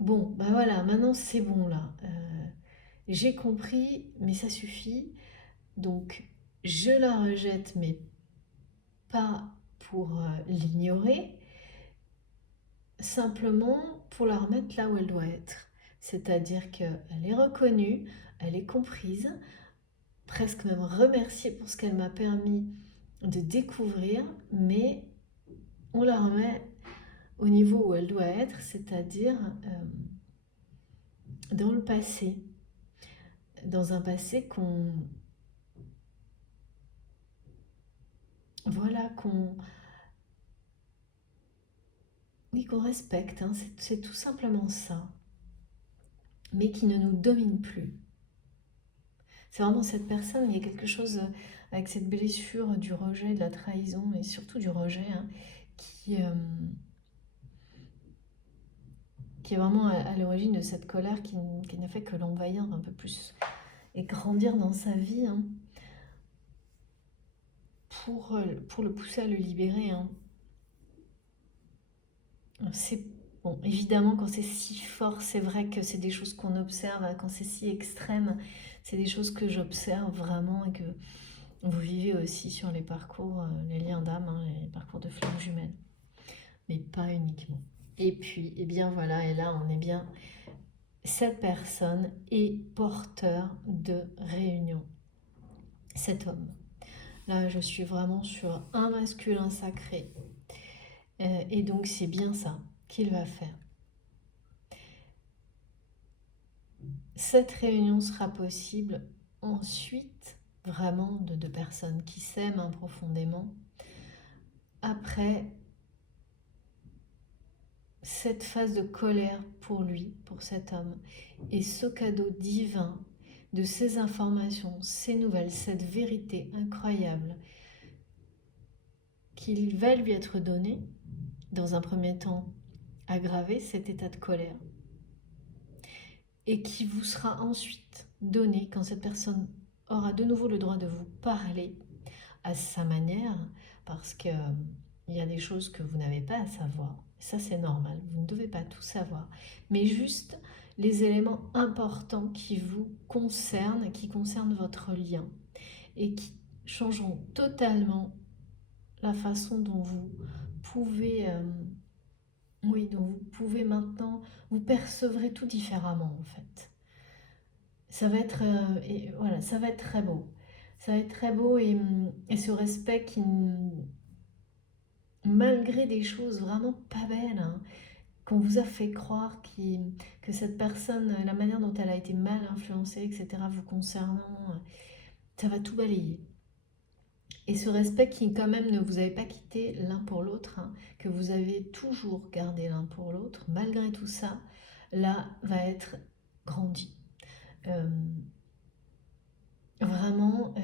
bon, bah voilà, maintenant c'est bon là. J'ai compris, mais ça suffit. Donc je la rejette, mais pas pour l'ignorer, simplement pour la remettre là où elle doit être. C'est-à-dire qu'elle est reconnue, elle est comprise, presque même remerciée pour ce qu'elle m'a permis de découvrir, mais on la remet au niveau où elle doit être, c'est-à-dire dans le passé. Dans un passé qu'on... Voilà, oui, qu'on respecte, c'est tout simplement ça, mais qui ne nous domine plus. C'est vraiment cette personne, il y a quelque chose avec cette blessure du rejet, de la trahison, mais surtout du rejet, qui est vraiment à l'origine de cette colère qui n'a fait que l'envahir un peu plus et grandir dans sa vie pour le pousser à le libérer. C'est bon, évidemment, quand c'est si fort, c'est vrai que c'est des choses qu'on observe. Quand c'est si extrême, c'est des choses que j'observe vraiment et que vous vivez aussi sur les parcours, les liens d'âme, les parcours de flammes jumelles. Mais pas uniquement. Et puis, eh bien voilà, et là on est bien, cette personne est porteur de réunion. Cet homme. Là, je suis vraiment sur un masculin sacré. Et donc, c'est bien ça qu'il va faire. Cette réunion sera possible ensuite, vraiment, de deux personnes qui s'aiment profondément. Après cette phase de colère pour lui, pour cet homme, et ce cadeau divin de ces informations, ces nouvelles, cette vérité incroyable qu'il va lui être donné, dans un premier temps, aggraver cet état de colère, et qui vous sera ensuite donné quand cette personne aura de nouveau le droit de vous parler à sa manière, parce que il y a des choses que vous n'avez pas à savoir. Ça, c'est normal. Vous ne devez pas tout savoir. Mais juste les éléments importants qui vous concernent, qui concernent votre lien et qui changeront totalement la façon dont vous pouvez, dont vous pouvez maintenant, vous percevrez tout différemment en fait. Ça va être, et voilà, ça va être très beau. Ça va être très beau et ce respect qui, malgré des choses vraiment pas belles, qu'on vous a fait croire que cette personne, la manière dont elle a été mal influencée, etc., vous concernant, ça va tout balayer. Et ce respect qui quand même ne vous avez pas quitté l'un pour l'autre, que vous avez toujours gardé l'un pour l'autre, malgré tout ça, là, va être grandi. Vraiment,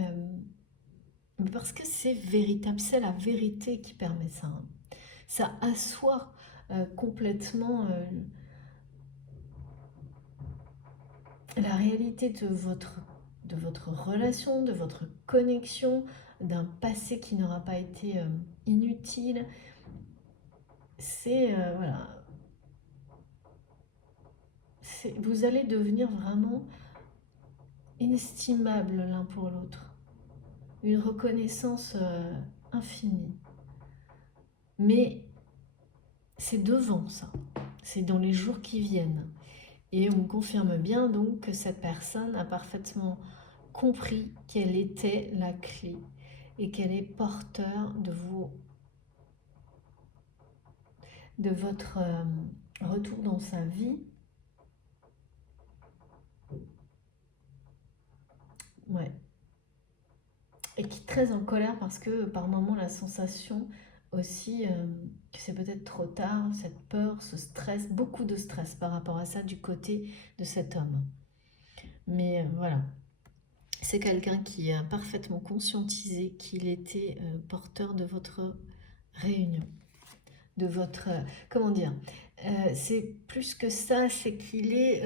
Mais parce que c'est véritable, c'est la vérité qui permet ça. Hein. Ça assoit complètement la réalité de votre relation, de votre connexion, d'un passé qui n'aura pas été inutile. C'est, voilà, vous allez devenir vraiment inestimables l'un pour l'autre. Une reconnaissance infinie. Mais c'est devant ça, c'est dans les jours qui viennent. Et on confirme bien donc que cette personne a parfaitement compris quelle était la clé et qu'elle est porteur de votre retour dans sa vie. Ouais. Et qui est très en colère parce que par moments la sensation aussi que c'est peut-être trop tard, cette peur, ce stress, beaucoup de stress par rapport à ça du côté de cet homme. Mais voilà, c'est quelqu'un qui a parfaitement conscientisé qu'il était porteur de votre réunion, de votre... comment dire c'est plus que ça, c'est qu'il est...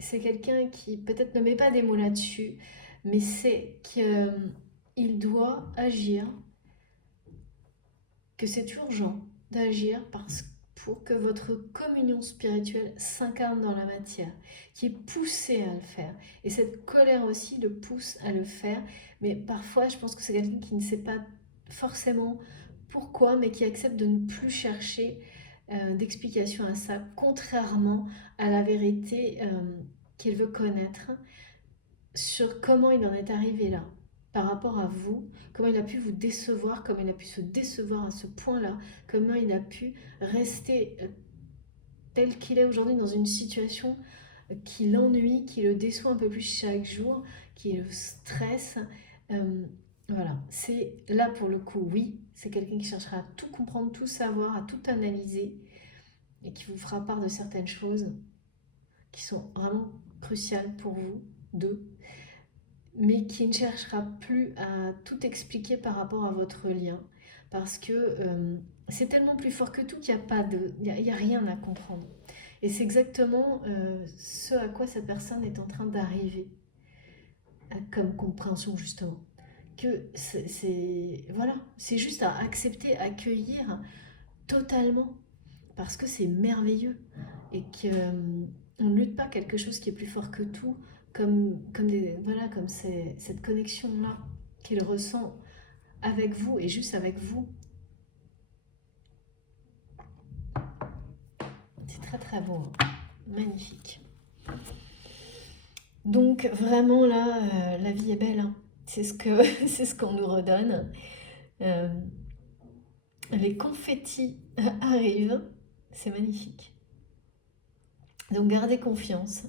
c'est quelqu'un qui peut-être ne met pas des mots là-dessus, mais c'est qu'il doit agir, que c'est urgent d'agir pour que votre communion spirituelle s'incarne dans la matière, qui est poussé à le faire. Et cette colère aussi le pousse à le faire, mais parfois je pense que c'est quelqu'un qui ne sait pas forcément pourquoi, mais qui accepte de ne plus chercher d'explication à ça, contrairement à la vérité qu'il veut connaître sur comment il en est arrivé là par rapport à vous, comment il a pu vous décevoir, comment il a pu se décevoir à ce point-là, comment il a pu rester tel qu'il est aujourd'hui dans une situation qui l'ennuie, qui le déçoit un peu plus chaque jour, qui le stresse. Voilà, c'est là pour le coup, oui, c'est quelqu'un qui cherchera à tout comprendre, tout savoir, à tout analyser et qui vous fera part de certaines choses qui sont vraiment cruciales pour vous, deux, mais qui ne cherchera plus à tout expliquer par rapport à votre lien. Parce que c'est tellement plus fort que tout qu'il n'y a, y a rien à comprendre. Et c'est exactement ce à quoi cette personne est en train d'arriver, comme compréhension justement. Que voilà, c'est juste à accepter, accueillir totalement, parce que c'est merveilleux. Et qu'on ne lutte pas quelque chose qui est plus fort que tout, comme cette connexion-là qu'il ressent avec vous et juste avec vous. C'est très très beau, hein. Magnifique. Donc vraiment là, la vie est belle, hein. C'est ce qu'on nous redonne. Les confettis arrivent, c'est magnifique. Donc gardez confiance.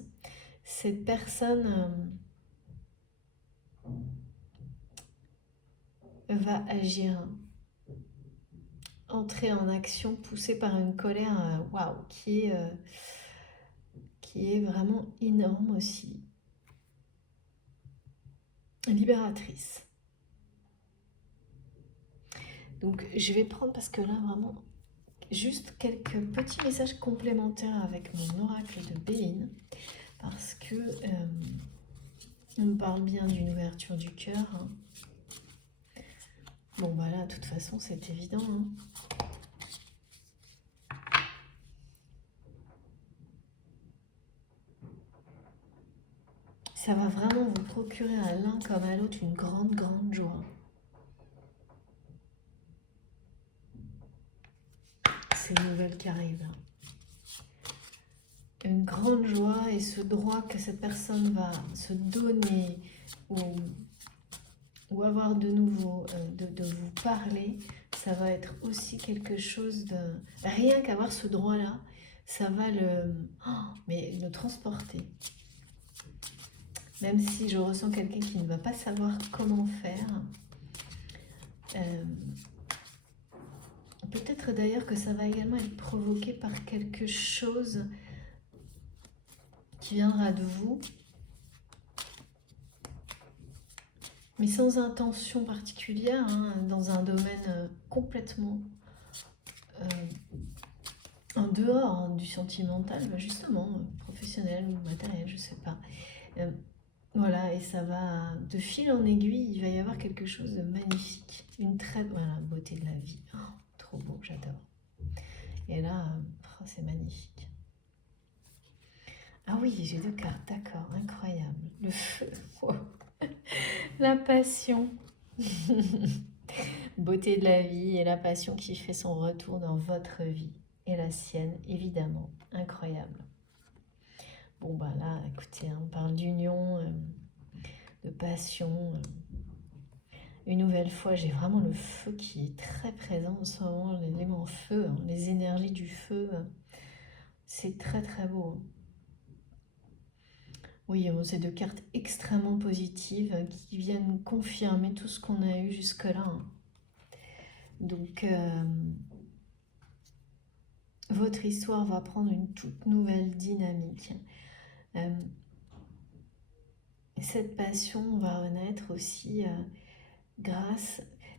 Cette personne va agir, entrer en action, poussée par une colère waouh, qui est vraiment énorme aussi. Libératrice. Donc je vais prendre, parce que là vraiment, juste quelques petits messages complémentaires avec mon oracle de Béline, parce que on me parle bien d'une ouverture du cœur. Hein. Bon voilà, de toute façon c'est évident. Hein. Ça va vraiment vous procurer à l'un comme à l'autre une grande, grande joie. Ces nouvelles qui arrivent. Une grande joie et ce droit que cette personne va se donner ou avoir de nouveau, de vous parler, ça va être aussi quelque chose de... Rien qu'avoir ce droit-là, ça va le transporter. Même si je ressens quelqu'un qui ne va pas savoir comment faire. Peut-être d'ailleurs que ça va également être provoqué par quelque chose qui viendra de vous. mais sans intention particulière, hein, dans un domaine complètement en dehors hein, du sentimental, bah, justement, professionnel ou matériel, je sais pas. Euh, voilà, et ça va, de fil en aiguille, il va y avoir quelque chose de magnifique. Une très, voilà, beauté de la vie. Oh, trop beau, j'adore. Et là, oh, c'est magnifique. Ah oui, j'ai 2 cartes, d'accord, incroyable. Le feu, wow. La passion. Beauté de la vie et la passion qui fait son retour dans votre vie. Et la sienne, évidemment. Incroyable. Bon, bah là, écoutez, hein, on parle d'union, de passion. Une nouvelle fois, j'ai vraiment le feu qui est très présent en ce moment, l'élément feu, hein, les énergies du feu. C'est très très beau. Oui, c'est 2 cartes extrêmement positives qui viennent confirmer tout ce qu'on a eu jusque-là. Hein. Donc, votre histoire va prendre une toute nouvelle dynamique. Cette passion va renaître aussi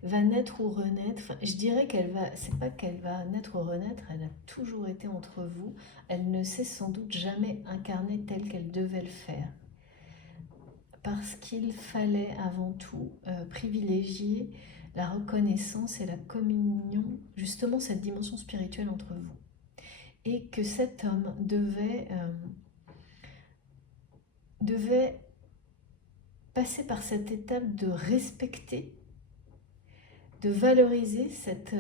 va naître ou renaître. Enfin, je dirais c'est pas qu'elle va naître ou renaître, elle a toujours été entre vous. Elle ne s'est sans doute jamais incarnée telle qu'elle devait le faire. Parce qu'il fallait avant tout privilégier la reconnaissance et la communion, justement cette dimension spirituelle entre vous. Et que cet homme devait passer par cette étape de respecter, de valoriser cette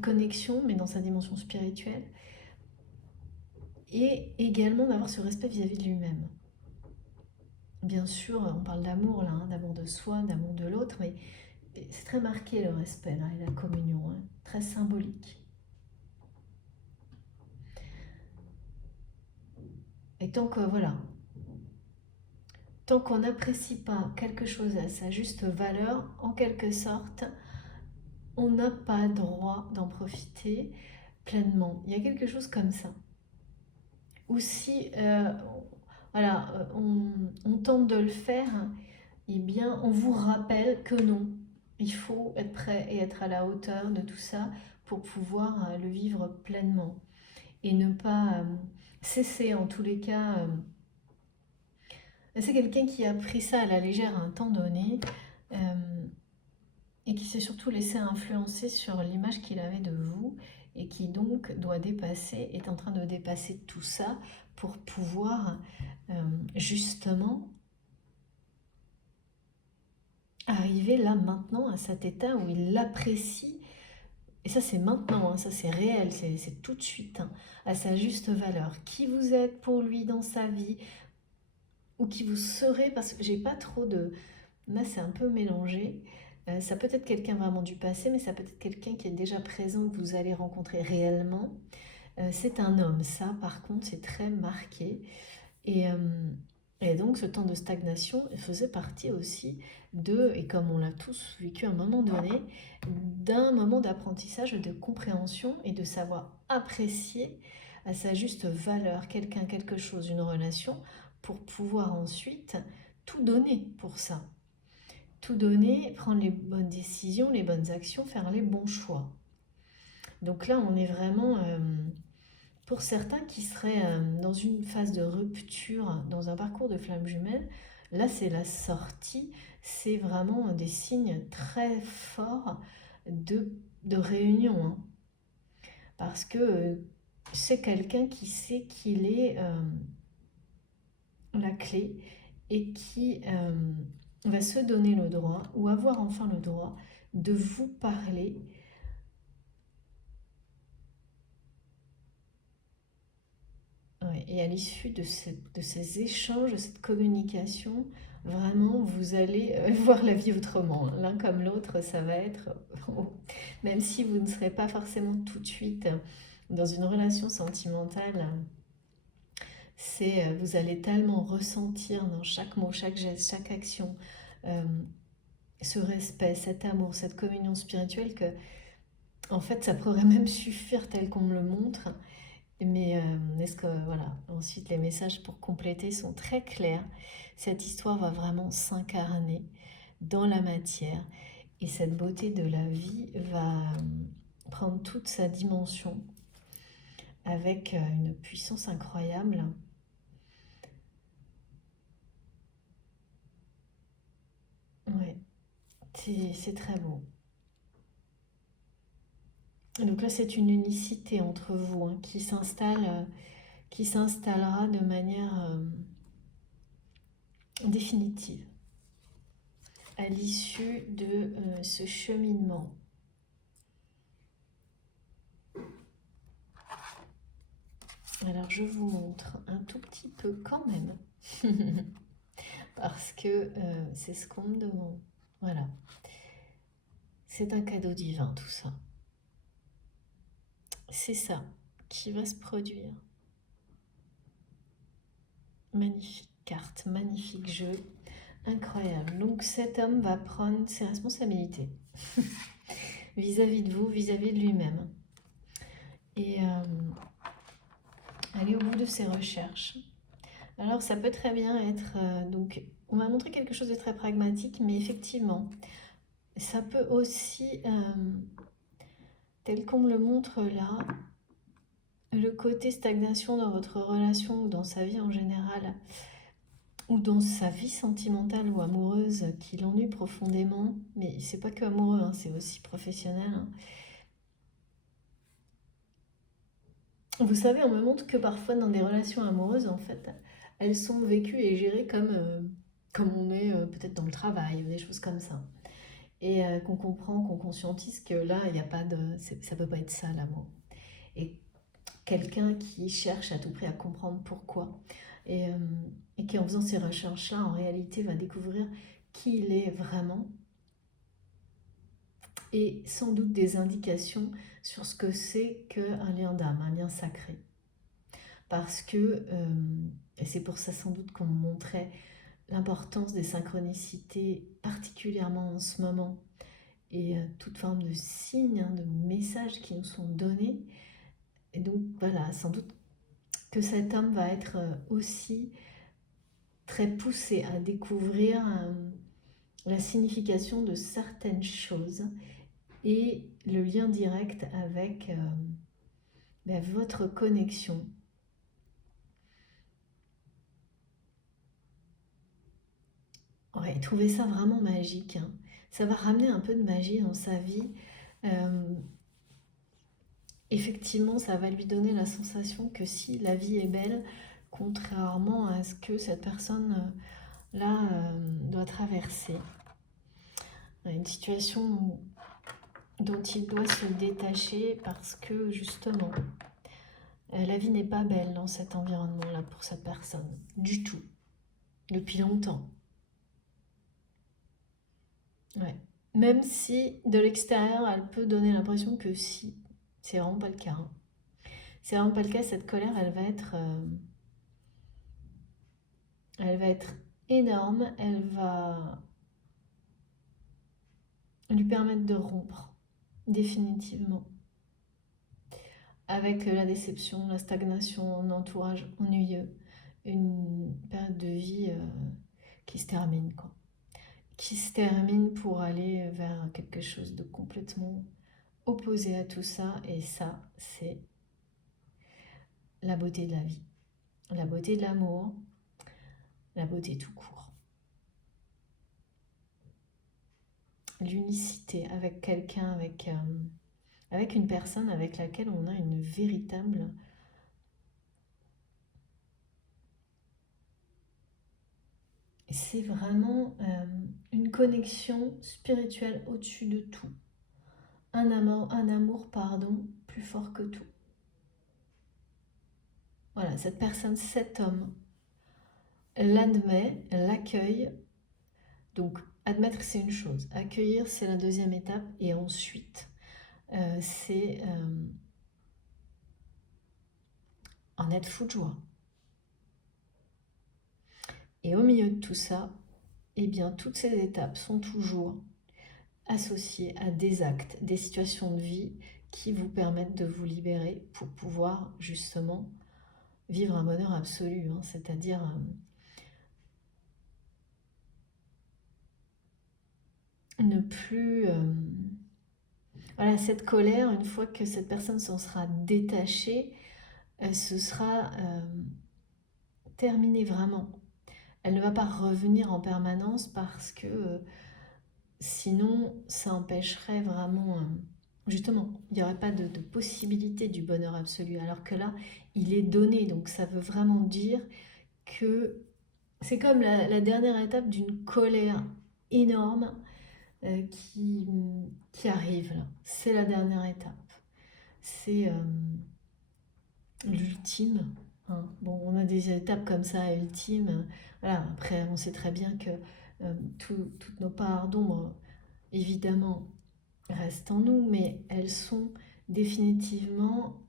connexion, mais dans sa dimension spirituelle, et également d'avoir ce respect vis-à-vis de lui-même. Bien sûr, on parle d'amour là, hein, d'amour de soi, d'amour de l'autre, mais c'est très marqué le respect là, et la communion, hein, très symbolique. Et tant que voilà, tant qu'on n'apprécie pas quelque chose à sa juste valeur, en quelque sorte, on n'a pas droit d'en profiter pleinement. Il y a quelque chose comme ça. Ou si voilà, on tente de le faire, eh bien, on vous rappelle que non. Il faut être prêt et être à la hauteur de tout ça pour pouvoir le vivre pleinement. Et ne pas cesser, en tous les cas. C'est quelqu'un qui a pris ça à la légère à un temps donné et qui s'est surtout laissé influencer sur l'image qu'il avait de vous et qui donc est en train de dépasser tout ça pour pouvoir justement arriver là maintenant à cet état où il l'apprécie, et ça c'est maintenant, hein, ça c'est réel, c'est tout de suite, hein, à sa juste valeur, qui vous êtes pour lui dans sa vie, ou qui vous serez, parce que j'ai pas trop de... Là c'est un peu mélangé, ça peut être quelqu'un vraiment du passé, mais ça peut être quelqu'un qui est déjà présent, que vous allez rencontrer réellement. C'est un homme, ça par contre c'est très marqué. Et, et donc ce temps de stagnation faisait partie aussi et comme on l'a tous vécu à un moment donné, d'un moment d'apprentissage, de compréhension et de savoir apprécier à sa juste valeur quelqu'un, quelque chose, une relation, pour pouvoir ensuite tout donner pour ça. Tout donner, prendre les bonnes décisions, les bonnes actions, faire les bons choix. Donc là, on est vraiment... pour certains qui seraient dans une phase de rupture, dans un parcours de flamme jumelle, là c'est la sortie, c'est vraiment des signes très forts de réunion. Hein. Parce que c'est quelqu'un qui sait qu'il est la clé et qui va se donner le droit, ou avoir enfin le droit, de vous parler. Ouais, et à l'issue de ces échanges, de cette communication, vraiment, vous allez voir la vie autrement. L'un comme l'autre, ça va être, même si vous ne serez pas forcément tout de suite dans une relation sentimentale, vous allez tellement ressentir dans chaque mot, chaque geste, chaque action, euh, ce respect, cet amour, cette communion spirituelle que, en fait, ça pourrait même suffire tel qu'on me le montre. Mais est-ce que, voilà, ensuite les messages pour compléter sont très clairs. Cette histoire va vraiment s'incarner dans la matière et cette beauté de la vie va prendre toute sa dimension avec une puissance incroyable. Ouais, c'est très beau. Donc là, c'est une unicité entre vous hein, qui s'installera de manière définitive à l'issue de ce cheminement. Alors je vous montre un tout petit peu quand même, parce que c'est ce qu'on me demande. Voilà, c'est un cadeau divin tout ça. C'est ça qui va se produire. Magnifique carte, magnifique jeu, incroyable. Donc cet homme va prendre ses responsabilités vis-à-vis de vous, vis-à-vis de lui-même. Et aller au bout de ses recherches. Alors ça peut très bien être... donc on m'a montré quelque chose de très pragmatique, mais effectivement, ça peut aussi, tel qu'on me le montre là, le côté stagnation dans votre relation ou dans sa vie en général, ou dans sa vie sentimentale ou amoureuse qui l'ennuie profondément, mais c'est pas que amoureux, hein, c'est aussi professionnel. Hein. Vous savez, on me montre que parfois dans des relations amoureuses, en fait, elles sont vécues et gérées comme on est peut-être dans le travail, ou des choses comme ça. Et qu'on comprend, qu'on conscientise que là, il n'y a pas de... ça peut pas être ça l'amour. Et quelqu'un qui cherche à tout prix à comprendre pourquoi et, euh, et qui en faisant ces recherches-là, en réalité, va découvrir qui il est vraiment et sans doute des indications sur ce que c'est qu'un lien d'âme, un lien sacré. Parce que, et c'est pour ça sans doute qu'on montrait l'importance des synchronicités, particulièrement en ce moment, et toute forme de signes, hein, de messages qui nous sont donnés. Et donc voilà, sans doute que cet homme va être aussi très poussé à découvrir la signification de certaines choses et le lien direct avec votre connexion. Ouais, trouvez ça vraiment magique. Hein. Ça va ramener un peu de magie dans sa vie. Euh, Effectivement, ça va lui donner la sensation que si la vie est belle, contrairement à ce que cette personne-là doit traverser. Une situation dont il doit se détacher parce que justement, la vie n'est pas belle dans cet environnement-là pour cette personne, du tout, depuis longtemps. Ouais. Même si de l'extérieur, elle peut donner l'impression que si, c'est vraiment pas le cas. Hein. C'est vraiment pas le cas, cette colère, elle va être énorme, elle va lui permettre de rompre définitivement avec la déception, la stagnation, un entourage ennuyeux, une période de vie qui se termine, quoi. Qui se termine pour aller vers quelque chose de complètement opposé à tout ça, et ça, c'est la beauté de la vie, la beauté de l'amour, la beauté tout court. L'unicité avec quelqu'un, avec une personne avec laquelle on a une véritable c'est vraiment une connexion spirituelle au-dessus de tout. Un amour, pardon, plus fort que tout. Voilà, cette personne, cet homme, l'admet, l'accueille. Donc, admettre, c'est une chose. Accueillir, c'est la deuxième étape. Et ensuite, c'est en être fou de joie. Et au milieu de tout ça, eh bien, toutes ces étapes sont toujours associées à des actes, des situations de vie qui vous permettent de vous libérer pour pouvoir justement vivre un bonheur absolu, hein, c'est-à-dire ne plus... voilà, cette colère, une fois que cette personne s'en sera détachée, ce sera terminé vraiment. Elle ne va pas revenir en permanence parce que sinon, ça empêcherait vraiment... justement, il n'y aurait pas de possibilité du bonheur absolu. Alors que là, il est donné. Donc ça veut vraiment dire que c'est comme la dernière étape d'une colère énorme qui arrive là. C'est la dernière étape. C'est l'ultime. Hein. Bon, on a des étapes comme ça, ultimes. Voilà. Après, on sait très bien que toutes nos parts d'ombre, évidemment, restent en nous, mais elles sont définitivement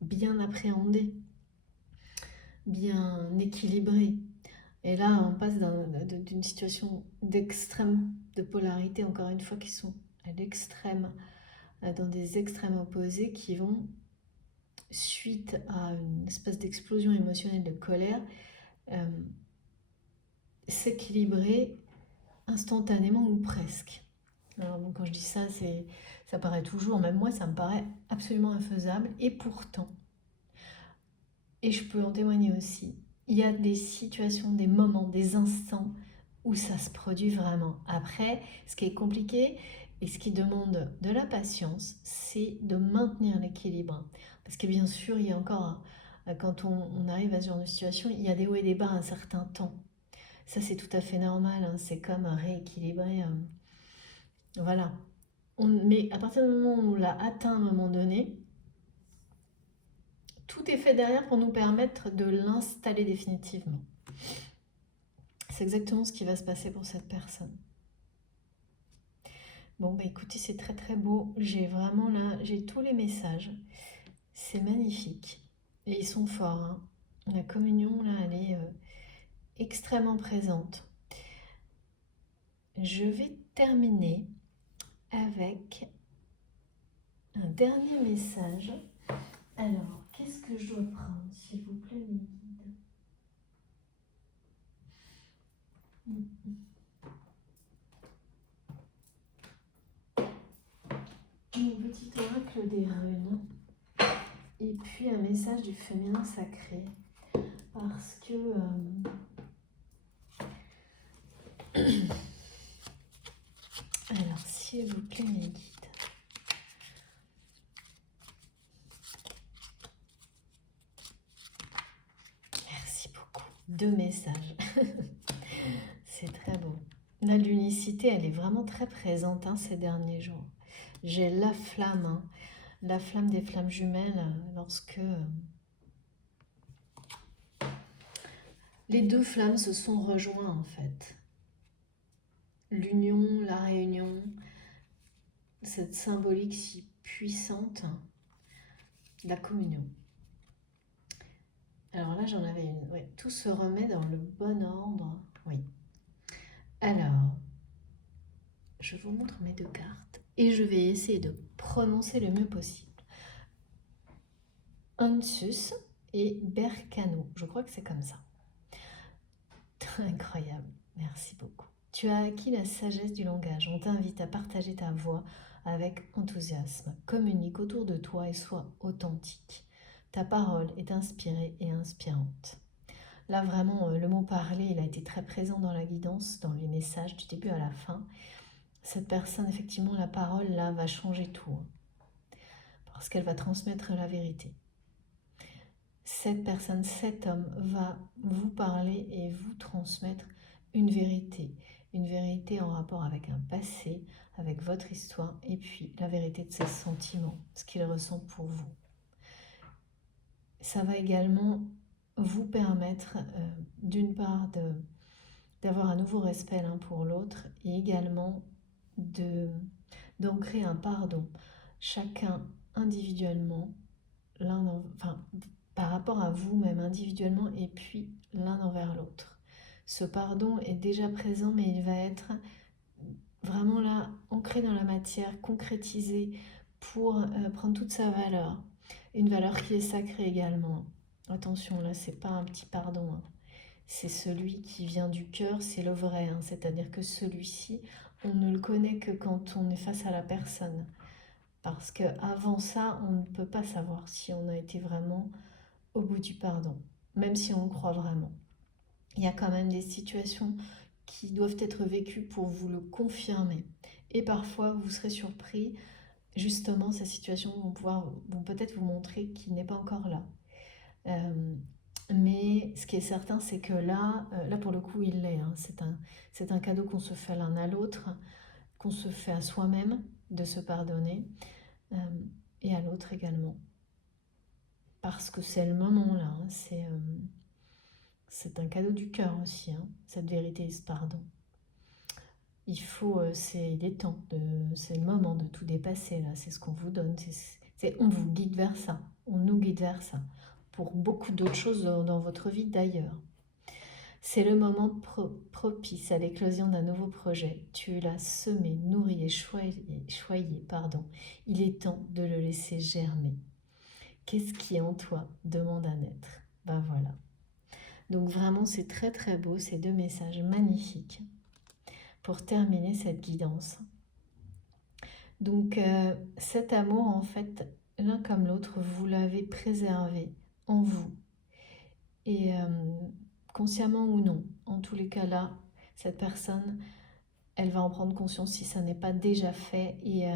bien appréhendées, bien équilibrées. Et là, on passe d'une situation d'extrême, de polarité, encore une fois, qui sont à l'extrême, dans des extrêmes opposés qui vont, suite à une espèce d'explosion émotionnelle de colère, euh, s'équilibrer instantanément ou presque. Alors bon, quand je dis ça, ça paraît toujours, même moi, ça me paraît absolument infaisable. Et pourtant, et je peux en témoigner aussi, il y a des situations, des moments, des instants où ça se produit vraiment. Après, ce qui est compliqué et ce qui demande de la patience, c'est de maintenir l'équilibre. Parce que bien sûr, il y a encore, quand on arrive à ce genre de situation, il y a des hauts et des bas à un certain temps. Ça, c'est tout à fait normal, hein. C'est comme rééquilibrer. Voilà. Mais à partir du moment où on l'a atteint à un moment donné, tout est fait derrière pour nous permettre de l'installer définitivement. C'est exactement ce qui va se passer pour cette personne. Bon, bah écoutez, c'est très très beau. J'ai vraiment là, j'ai tous les messages. C'est magnifique. Et ils sont forts, hein. La communion, là, elle est extrêmement présente. Je vais terminer avec un dernier message. Alors, qu'est-ce que je dois prendre, s'il vous plaît, mes guides? Mon petit oracle des runes. Et puis un message du féminin sacré. Parce que... Alors, s'il vous plaît, mes guides. Merci beaucoup. 2 messages. C'est très beau. La lunicité, elle est vraiment très présente, hein, ces derniers jours. J'ai la flamme, hein, la flamme des flammes jumelles, lorsque les 2 flammes se sont rejoints en fait. L'union, la réunion, cette symbolique si puissante, la communion. Alors là, j'en avais une. Ouais, tout se remet dans le bon ordre. Oui. Alors, je vous montre mes 2 cartes et je vais essayer de prononcer le mieux possible. Ansus et Bercano. Je crois que c'est comme ça. Incroyable. Merci beaucoup. Tu as acquis la sagesse du langage. On t'invite à partager ta voix avec enthousiasme. Communique autour de toi et sois authentique. Ta parole est inspirée et inspirante. Là, vraiment, le mot parler, il a été très présent dans la guidance, dans les messages du début à la fin. Cette personne, effectivement, la parole, là, va changer tout. Parce qu'elle va transmettre la vérité. Cette personne, cet homme va vous parler et vous transmettre une vérité en rapport avec un passé, avec votre histoire, et puis la vérité de ses sentiments, ce qu'il ressent pour vous. Ça va également vous permettre, d'une part, d'avoir un nouveau respect l'un pour l'autre, et également d'ancrer un pardon, chacun individuellement, par rapport à vous-même individuellement et puis l'un envers l'autre. Ce pardon est déjà présent, mais il va être vraiment là, ancré dans la matière, concrétisé pour prendre toute sa valeur. Une valeur qui est sacrée également. Attention, là, c'est pas un petit pardon, hein. C'est celui qui vient du cœur, c'est le vrai, hein. C'est-à-dire que celui-ci, on ne le connaît que quand on est face à la personne. Parce qu'avant ça, on ne peut pas savoir si on a été vraiment au bout du pardon, même si on le croit vraiment. Il y a quand même des situations qui doivent être vécues pour vous le confirmer. Et parfois, vous serez surpris, justement, ces situations vont peut-être vous montrer qu'il n'est pas encore là. Mais ce qui est certain, c'est que là pour le coup, il l'est, hein. C'est un cadeau qu'on se fait l'un à l'autre, qu'on se fait à soi-même de se pardonner, et à l'autre également. Parce que c'est le moment là, hein. C'est un cadeau du cœur aussi, hein, cette vérité et ce pardon. Il est temps, c'est le moment de tout dépasser là, c'est ce qu'on vous donne, on vous guide vers ça, on nous guide vers ça, pour beaucoup d'autres choses dans votre vie d'ailleurs. C'est le moment propice à l'éclosion d'un nouveau projet. Tu l'as semé, nourri et choyé, pardon. Il est temps de le laisser germer. Qu'est-ce qui est en toi demande à naître. Ben voilà. Donc vraiment, c'est très très beau, ces deux messages magnifiques pour terminer cette guidance. Donc cet amour, en fait, l'un comme l'autre, vous l'avez préservé en vous. Et consciemment ou non, en tous les cas là, cette personne, elle va en prendre conscience si ça n'est pas déjà fait et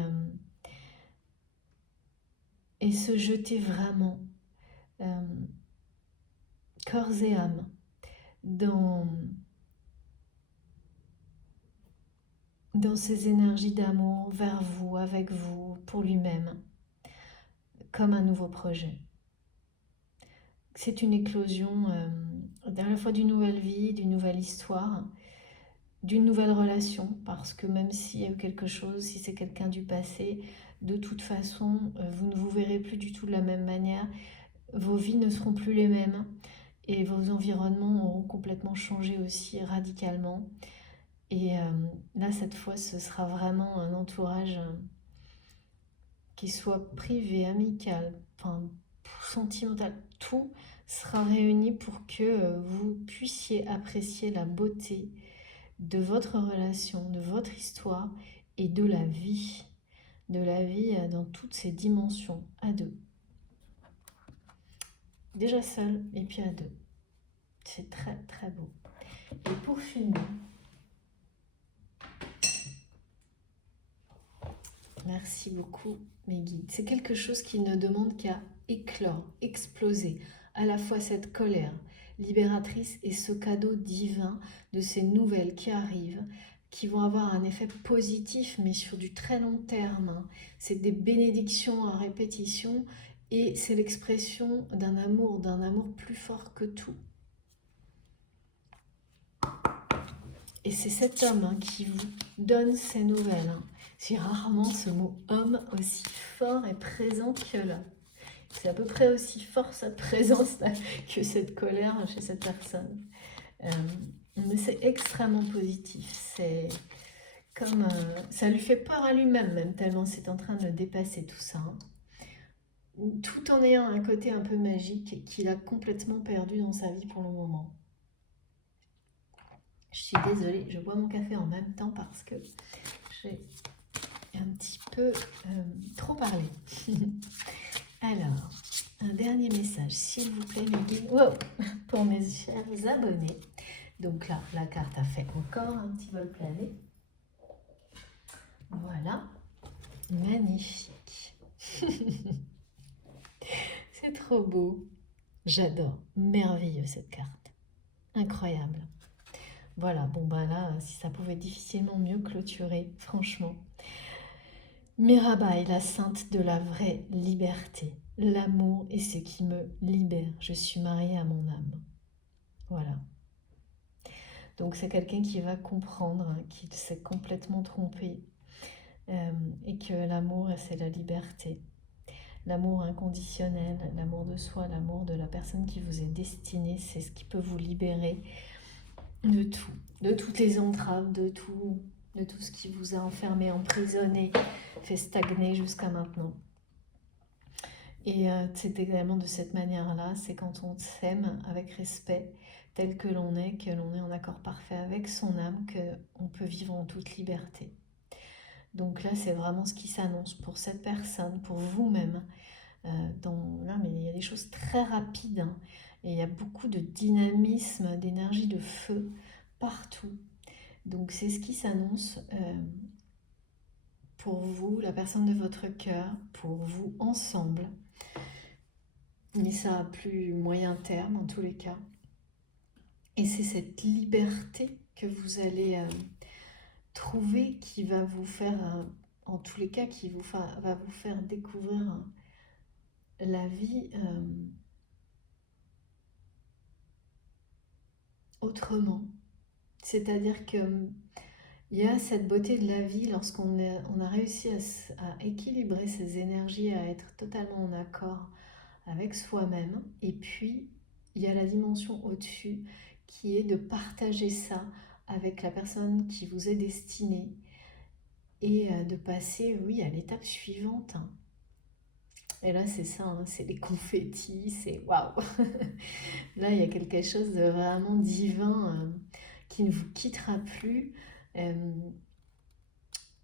se jeter vraiment corps et âme dans ces énergies d'amour vers vous, avec vous, pour lui-même, comme un nouveau projet. C'est une éclosion à la fois d'une nouvelle vie, d'une nouvelle histoire, d'une nouvelle relation, parce que même s'il y a eu quelque chose, si c'est quelqu'un du passé, de toute façon, vous ne vous verrez plus du tout de la même manière, vos vies ne seront plus les mêmes, et vos environnements auront complètement changé aussi radicalement. Et là, cette fois, ce sera vraiment un entourage qui soit privé, amical, enfin, sentimental, tout sera réuni pour que vous puissiez apprécier la beauté de votre relation, de votre histoire et de la vie dans toutes ses dimensions, à deux. Déjà seul et puis à deux. C'est très très beau. Et pour finir, merci beaucoup mes guides. C'est quelque chose qui ne demande qu'à éclore, exploser, à la fois cette colère libératrice et ce cadeau divin de ces nouvelles qui arrivent, qui vont avoir un effet positif, mais sur du très long terme. C'est des bénédictions à répétition et c'est l'expression d'un amour plus fort que tout. Et c'est cet homme qui vous donne ces nouvelles. C'est rarement ce mot homme aussi fort et présent que là. C'est à peu près aussi fort sa présence là, que cette colère chez cette personne. Mais c'est extrêmement positif. C'est comme ça lui fait peur à lui-même, même tellement c'est en train de dépasser tout ça. Tout en ayant un côté un peu magique qu'il a complètement perdu dans sa vie pour le moment. Je suis désolée, je bois mon café en même temps parce que j'ai un petit peu trop parlé. Alors, un dernier message, s'il vous plaît, mes guides. Wow, pour mes chers abonnés. Donc là, la carte a fait encore un petit vol plané. Voilà, magnifique. C'est trop beau. J'adore, merveilleux cette carte. Incroyable. Voilà, bon bah là, si ça pouvait difficilement mieux clôturer, franchement. Mirabai, la sainte de la vraie liberté. L'amour est ce qui me libère. Je suis mariée à mon âme. Voilà. Donc c'est quelqu'un qui va comprendre qu'il s'est complètement trompé et que l'amour, c'est la liberté. L'amour inconditionnel, l'amour de soi, l'amour de la personne qui vous est destinée, c'est ce qui peut vous libérer de tout, de toutes les entraves, de tout ce qui vous a enfermé, emprisonné, fait stagner jusqu'à maintenant. Et c'est également de cette manière-là, c'est quand on s'aime avec respect, tel que l'on est en accord parfait avec son âme, qu'on peut vivre en toute liberté. Donc là, c'est vraiment ce qui s'annonce pour cette personne, pour vous-même. Là, mais il y a des choses très rapides, hein, et il y a beaucoup de dynamisme, d'énergie de feu partout. Donc c'est ce qui s'annonce pour vous, la personne de votre cœur, pour vous ensemble. Mais ça a plus moyen terme en tous les cas. Et c'est cette liberté que vous allez trouver qui va vous faire, en tous les cas, va vous faire découvrir la vie autrement. C'est-à-dire que il y a cette beauté de la vie lorsqu'on on a réussi à équilibrer ses énergies, à être totalement en accord avec soi-même. Et puis, il y a la dimension au-dessus qui est de partager ça avec la personne qui vous est destinée et de passer, oui, à l'étape suivante. Et là, c'est ça, hein, c'est les confettis, c'est waouh! Là, il y a quelque chose de vraiment divin qui ne vous quittera plus,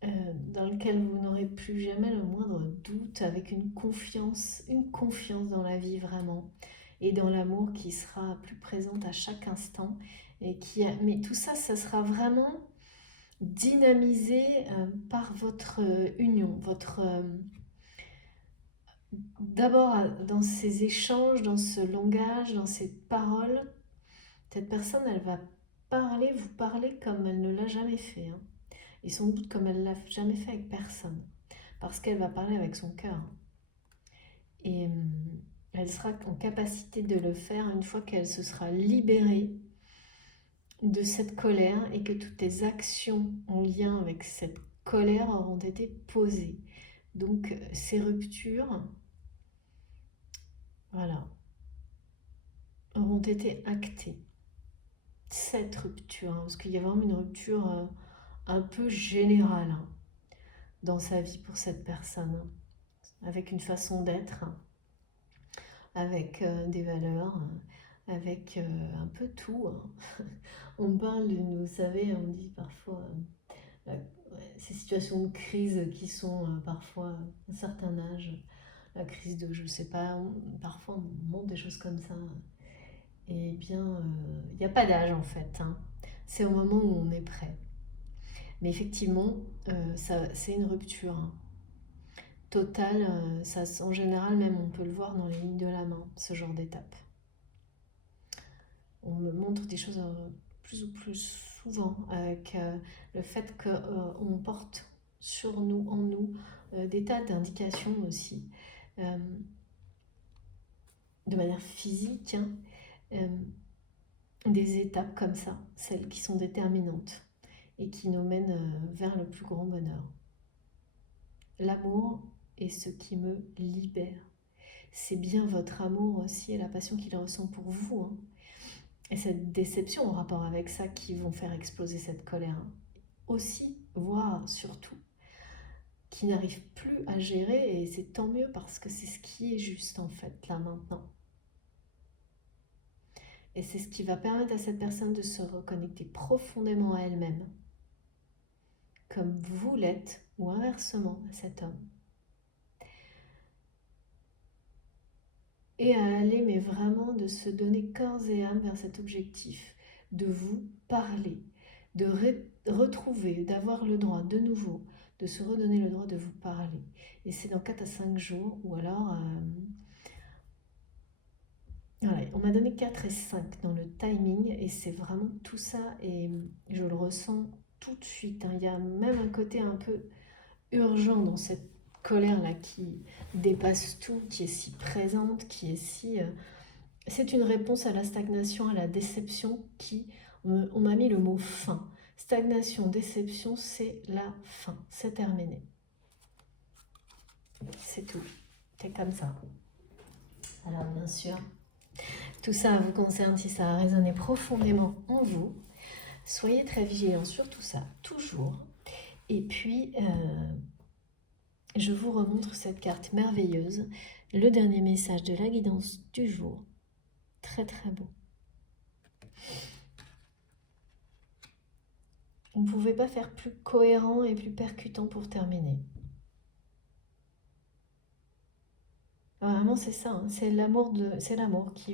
dans lequel vous n'aurez plus jamais le moindre doute, avec une confiance dans la vie vraiment, et dans l'amour qui sera plus présente à chaque instant. Mais tout ça, ça sera vraiment dynamisé par votre union, d'abord dans ces échanges, dans ce langage, dans ces paroles. Cette personne, elle va vous parler comme elle ne l'a jamais fait, hein. Et sans doute comme elle l'a jamais fait avec personne. Parce qu'elle va parler avec son cœur. Et elle sera en capacité de le faire une fois qu'elle se sera libérée de cette colère et que toutes les actions en lien avec cette colère auront été posées. Donc ces ruptures, voilà, auront été actées. Cette rupture, hein, parce qu'il y a vraiment une rupture un peu générale, hein, dans sa vie pour cette personne, hein, avec une façon d'être, hein, avec des valeurs, avec un peu tout, hein. On parle, vous savez, on dit parfois ces situations de crise qui sont parfois à un certain âge, la crise de, je sais pas, parfois on montre des choses comme ça. Et bien, il n'y a pas d'âge en fait, hein. C'est au moment où on est prêt. Mais effectivement, c'est une rupture, hein, totale. Ça, en général, même on peut le voir dans les lignes de la main, ce genre d'étape. On me montre des choses plus ou plus souvent avec le fait qu'on porte sur nous, en nous, des tas d'indications aussi, de manière physique, hein, des étapes comme ça, celles qui sont déterminantes et qui nous mènent vers le plus grand bonheur. L'amour est ce qui me libère. C'est bien votre amour aussi et la passion qu'il ressent pour vous, hein, et cette déception en rapport avec ça qui vont faire exploser cette colère, hein. Aussi, voire surtout, qui n'arrive plus à gérer, et c'est tant mieux parce que c'est ce qui est juste en fait, là maintenant. Et c'est ce qui va permettre à cette personne de se reconnecter profondément à elle-même, comme vous l'êtes, ou inversement à cet homme. Et à aller, mais vraiment de se donner corps et âme vers cet objectif, de vous parler, de retrouver, d'avoir le droit de nouveau, de se redonner le droit de vous parler. Et c'est dans 4 à 5 jours, ou alors... voilà, on m'a donné 4 et 5 dans le timing, et c'est vraiment tout ça, et je le ressens tout de suite, hein. Il y a même un côté un peu urgent dans cette colère-là qui dépasse tout, qui est si présente, qui est si... c'est une réponse à la stagnation, à la déception on m'a mis le mot fin. Stagnation, déception, c'est la fin. C'est terminé. C'est tout. C'est comme ça. Alors bien sûr, tout ça vous concerne si ça a résonné profondément en vous. Soyez très vigilants sur tout ça, toujours. Et puis, je vous remontre cette carte merveilleuse le dernier message de la guidance du jour. Très très beau. Vous ne pouvez pas faire plus cohérent et plus percutant pour terminer. Vraiment, c'est ça, hein, c'est l'amour qui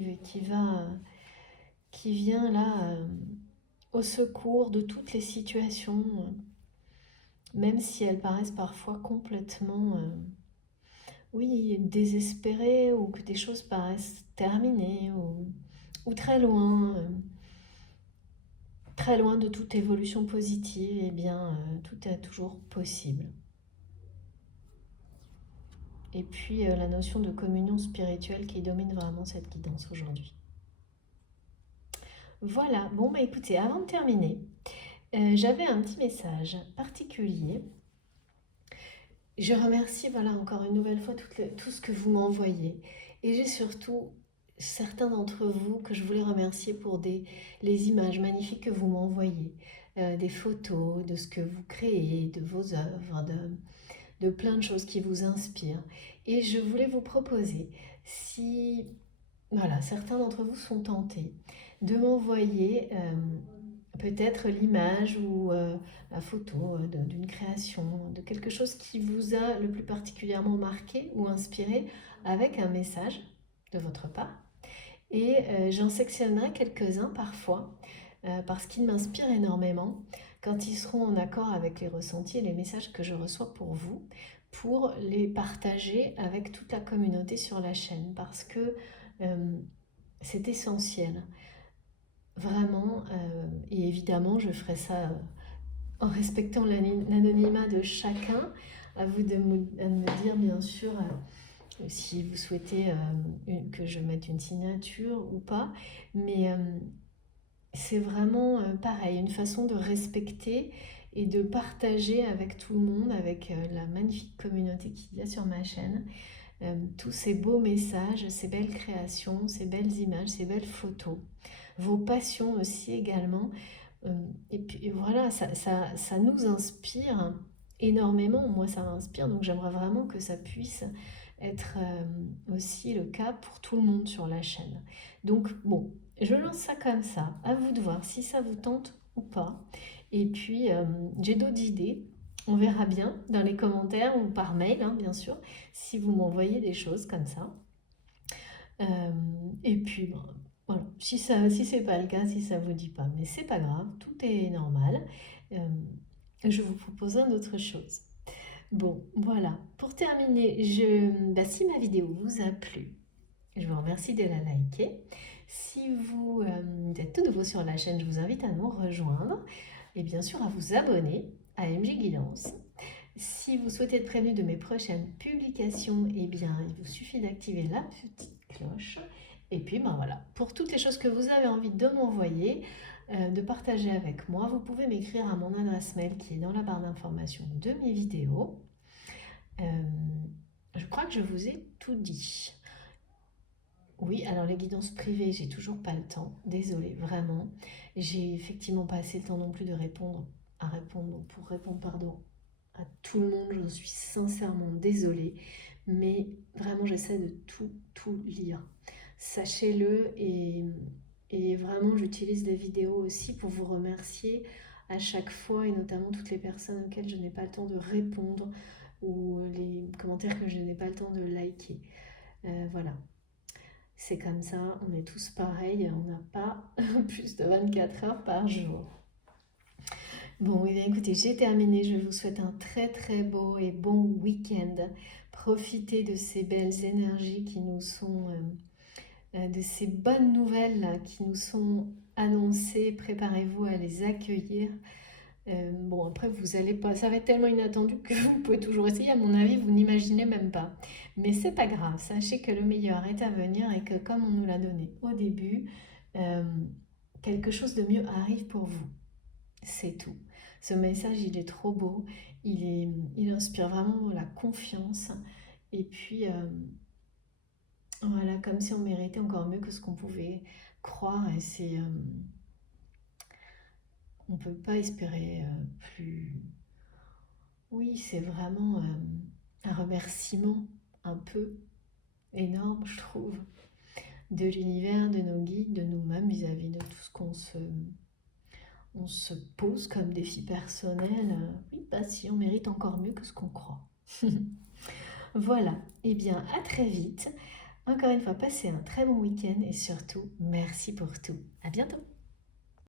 vient là au secours de toutes les situations, même si elles paraissent parfois complètement, oui, désespérées ou que des choses paraissent terminées ou très loin de toute évolution positive. Eh bien, tout est toujours possible. Et puis la notion de communion spirituelle qui domine vraiment cette guidance aujourd'hui. Voilà, bon bah écoutez, avant de terminer, j'avais un petit message particulier. Je remercie voilà encore une nouvelle fois tout ce que vous m'envoyez. Et j'ai surtout certains d'entre vous que je voulais remercier pour les images magnifiques que vous m'envoyez, des photos de ce que vous créez, de vos œuvres, de plein de choses qui vous inspirent. Et je voulais vous proposer, si voilà, certains d'entre vous sont tentés de m'envoyer peut-être l'image ou la photo d'une création, de quelque chose qui vous a le plus particulièrement marqué ou inspiré avec un message de votre part. Et j'en sectionnerai quelques-uns parfois parce qu'ils m'inspirent énormément quand ils seront en accord avec les ressentis et les messages que je reçois pour vous, pour les partager avec toute la communauté sur la chaîne parce que c'est essentiel. Vraiment, et évidemment, je ferai ça en respectant l'anonymat de chacun. À vous de me dire, bien sûr, si vous souhaitez que je mette une signature ou pas. Mais c'est vraiment pareil, une façon de respecter et de partager avec tout le monde, avec la magnifique communauté qu'il y a sur ma chaîne, tous ces beaux messages, ces belles créations, ces belles images, ces belles photos, vos passions aussi également. Et puis voilà, ça nous inspire énormément. Moi, ça m'inspire, donc j'aimerais vraiment que ça puisse être aussi le cas pour tout le monde sur la chaîne. Donc bon, je lance ça comme ça. À vous de voir si ça vous tente ou pas. Et puis, j'ai d'autres idées. On verra bien dans les commentaires ou par mail, hein, bien sûr, si vous m'envoyez des choses comme ça. Et puis, ben, voilà, si c'est pas le cas, si ça vous dit pas, mais c'est pas grave, tout est normal. Je vous propose un autre chose. Bon, voilà. Pour terminer, si ma vidéo vous a plu, je vous remercie de la liker. Si vous êtes tout nouveau sur la chaîne, je vous invite à nous rejoindre et bien sûr à vous abonner à MJ Guidance. Si vous souhaitez être prévenu de mes prochaines publications, eh bien, il vous suffit d'activer la petite cloche. Et puis, ben voilà, pour toutes les choses que vous avez envie de m'envoyer, de partager avec moi, vous pouvez m'écrire à mon adresse mail qui est dans la barre d'information de mes vidéos. Je crois que je vous ai tout dit. Oui, alors les guidances privées, j'ai toujours pas le temps. Désolée, vraiment. J'ai effectivement pas assez le temps non plus de répondre, pour répondre, pardon, à tout le monde. Je suis sincèrement désolée, mais vraiment j'essaie de tout lire. Sachez-le et vraiment j'utilise les vidéos aussi pour vous remercier à chaque fois et notamment toutes les personnes auxquelles je n'ai pas le temps de répondre ou les commentaires que je n'ai pas le temps de liker. Voilà. C'est comme ça, on est tous pareils, on n'a pas plus de 24 heures par jour. Bon, et bien écoutez, j'ai terminé. Je vous souhaite un très très beau et bon week-end. Profitez de ces belles énergies qui nous sont, de ces bonnes nouvelles là, qui nous sont annoncées. Préparez-vous à les accueillir. Bon, après, vous allez pas, ça va être tellement inattendu que vous pouvez toujours essayer. À mon avis, vous n'imaginez même pas. Mais c'est pas grave. Sachez que le meilleur est à venir et que, comme on nous l'a donné au début, euh, quelque chose de mieux arrive pour vous. C'est tout. Ce message, il est trop beau. Il inspire vraiment la confiance. Et puis, voilà, comme si on méritait encore mieux que ce qu'on pouvait croire. Et c'est, on peut pas espérer plus. Oui, c'est vraiment un remerciement, un peu. énorme, je trouve, de l'univers, de nos guides, de nous-mêmes vis-à-vis de tout ce on se pose comme défi personnel. Oui, bah si, on mérite encore mieux que ce qu'on croit. Voilà, et bien à très vite. Encore une fois, passez un très bon week-end et surtout, merci pour tout. À bientôt.